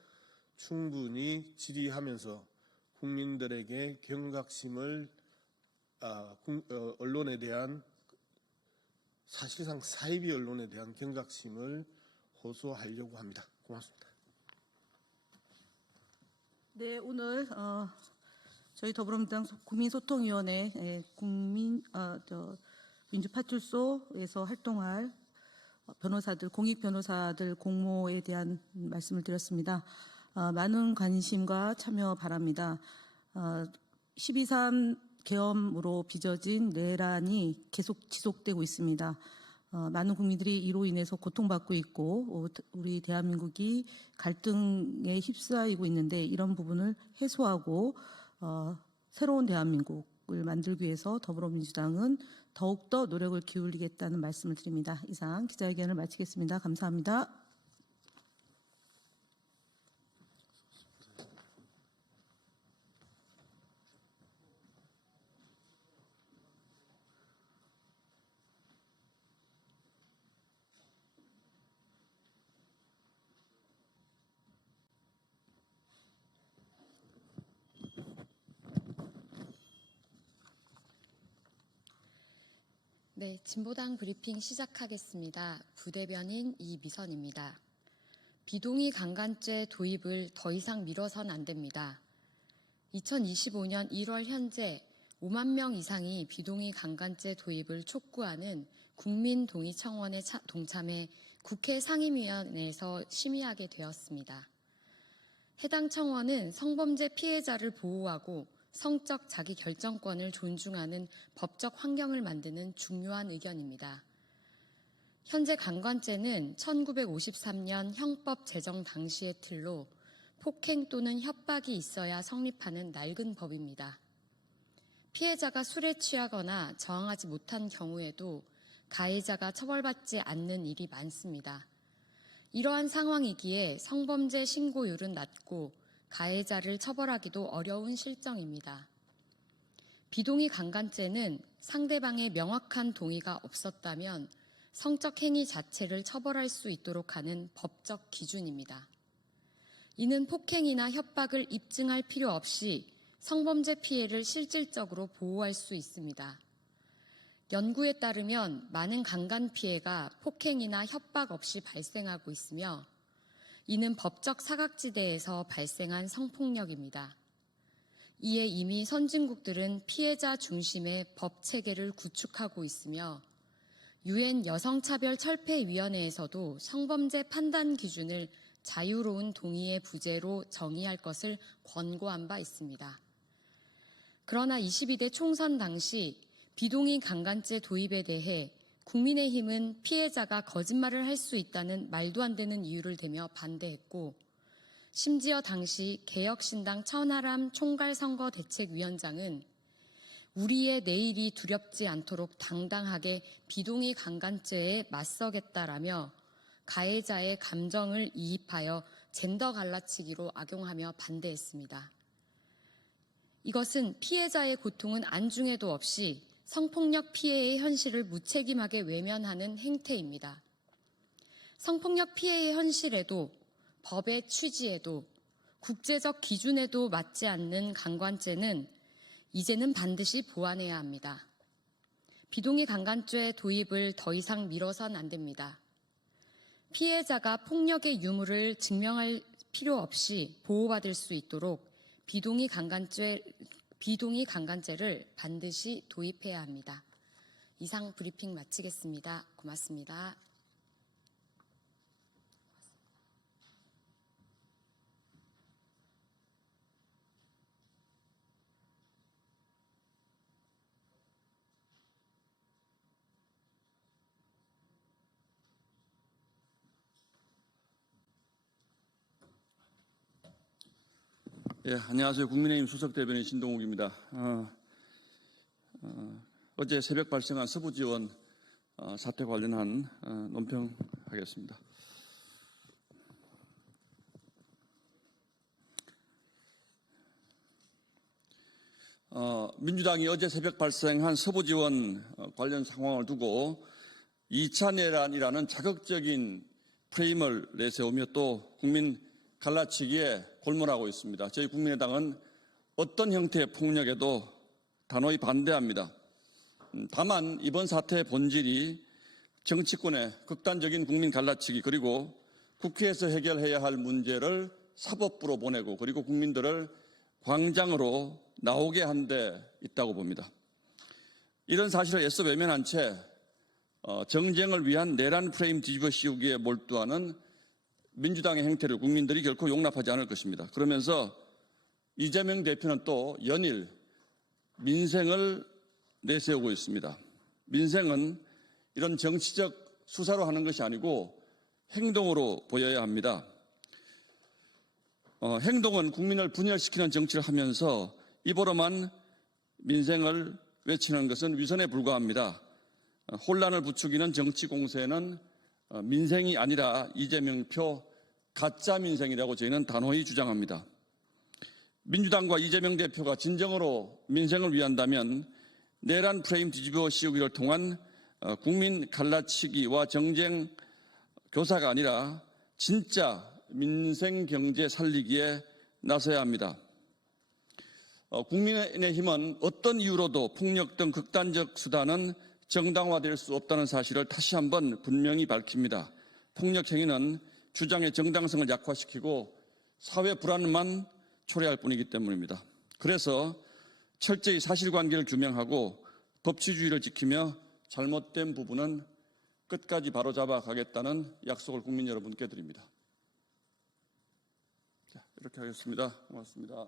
충분히 질의하면서 국민들에게 경각심을 언론에 대한 사실상 사이비 언론에 대한 경각심을 호소하려고 합니다. 고맙습니다. 네, 오늘 저희 더불어민주당 국민소통위원회 민주파출소에서 활동할 변호사들, 공익 변호사들 공모에 대한 말씀을 드렸습니다. 많은 관심과 참여 바랍니다. 12.3 계엄으로 빚어진 내란이 계속 지속되고 있습니다. 많은 국민들이 이로 인해서 고통받고 있고 우리 대한민국이 갈등에 휩싸이고 있는데 이런 부분을 해소하고 새로운 대한민국을 만들기 위해서 더불어민주당은 더욱더 노력을 기울이겠다는 말씀을 드립니다. 이상 기자회견을 마치겠습니다. 감사합니다. 네, 진보당 브리핑 시작하겠습니다. 부대변인 이미선입니다. 비동의 강간죄 도입을 더 이상 미뤄선 안 됩니다. 2025년 1월 현재 5만 명 이상이 비동의 강간죄 도입을 촉구하는 국민동의청원에 동참해 국회 상임위원회에서 심의하게 되었습니다. 해당 청원은 성범죄 피해자를 보호하고 성적 자기결정권을 존중하는 법적 환경을 만드는 중요한 의견입니다. 현재 강간죄는 1953년 형법 제정 당시의 틀로 폭행 또는 협박이 있어야 성립하는 낡은 법입니다. 피해자가 술에 취하거나 저항하지 못한 경우에도 가해자가 처벌받지 않는 일이 많습니다. 이러한 상황이기에 성범죄 신고율은 낮고 가해자를 처벌하기도 어려운 실정입니다. 비동의 강간죄는 상대방의 명확한 동의가 없었다면 성적 행위 자체를 처벌할 수 있도록 하는 법적 기준입니다. 이는 폭행이나 협박을 입증할 필요 없이 성범죄 피해를 실질적으로 보호할 수 있습니다. 연구에 따르면 많은 강간 피해가 폭행이나 협박 없이 발생하고 있으며 이는 법적 사각지대에서 발생한 성폭력입니다. 이에 이미 선진국들은 피해자 중심의 법 체계를 구축하고 있으며 유엔 여성차별철폐위원회에서도 성범죄 판단 기준을 자유로운 동의의 부재로 정의할 것을 권고한 바 있습니다. 그러나 22대 총선 당시 비동의 강간죄 도입에 대해 국민의힘은 피해자가 거짓말을 할 수 있다는 말도 안 되는 이유를 대며 반대했고 심지어 당시 개혁신당 천하람 총괄선거대책위원장은 우리의 내일이 두렵지 않도록 당당하게 비동의 강간죄에 맞서겠다라며 가해자의 감정을 이입하여 젠더 갈라치기로 악용하며 반대했습니다. 이것은 피해자의 고통은 안중에도 없이 성폭력 피해의 현실을 무책임하게 외면하는 행태입니다. 성폭력 피해의 현실에도 법의 취지에도 국제적 기준에도 맞지 않는 강간죄는 이제는 반드시 보완해야 합니다. 비동의 강간죄 도입을 더 이상 미뤄선 안 됩니다. 피해자가 폭력의 유무를 증명할 필요 없이 보호받을 수 있도록 비동의 강간죄를 반드시 도입해야 합니다. 이상 브리핑 마치겠습니다. 고맙습니다. 예, 안녕하세요. 국민의힘 수석대변인 신동욱입니다. 어제 새벽 발생한 서부지원 사태 관련한 논평하겠습니다. 민주당이 어제 새벽 발생한 서부지원 관련 상황을 두고 2차 내란이라는 자극적인 프레임을 내세우며 또 국민 갈라치기에 골몰하고 있습니다. 저희 국민의당은 어떤 형태의 폭력에도 단호히 반대합니다. 다만 이번 사태의 본질이 정치권의 극단적인 국민 갈라치기 그리고 국회에서 해결해야 할 문제를 사법부로 보내고 그리고 국민들을 광장으로 나오게 한 데 있다고 봅니다. 이런 사실을 애써 외면한 채 정쟁을 위한 내란 프레임 뒤집어 씌우기에 몰두하는 민주당의 행태를 국민들이 결코 용납하지 않을 것입니다. 그러면서 이재명 대표는 또 연일 민생을 내세우고 있습니다. 민생은 이런 정치적 수사로 하는 것이 아니고 행동으로 보여야 합니다. 행동은 국민을 분열시키는 정치를 하면서 입으로만 민생을 외치는 것은 위선에 불과합니다. 혼란을 부추기는 정치 공세는 민생이 아니라 이재명표 가짜 민생이라고 저희는 단호히 주장합니다. 민주당과 이재명 대표가 진정으로 민생을 위한다면 내란 프레임 뒤집어 씌우기를 통한 국민 갈라치기와 정쟁 교사가 아니라 진짜 민생 경제 살리기에 나서야 합니다. 국민의힘은 어떤 이유로도 폭력 등 극단적 수단은 정당화될 수 없다는 사실을 다시 한번 분명히 밝힙니다. 폭력 행위는 주장의 정당성을 약화시키고 사회 불안만 초래할 뿐이기 때문입니다. 그래서 철저히 사실관계를 규명하고 법치주의를 지키며 잘못된 부분은 끝까지 바로잡아 가겠다는 약속을 국민 여러분께 드립니다. 자, 이렇게 하겠습니다. 고맙습니다.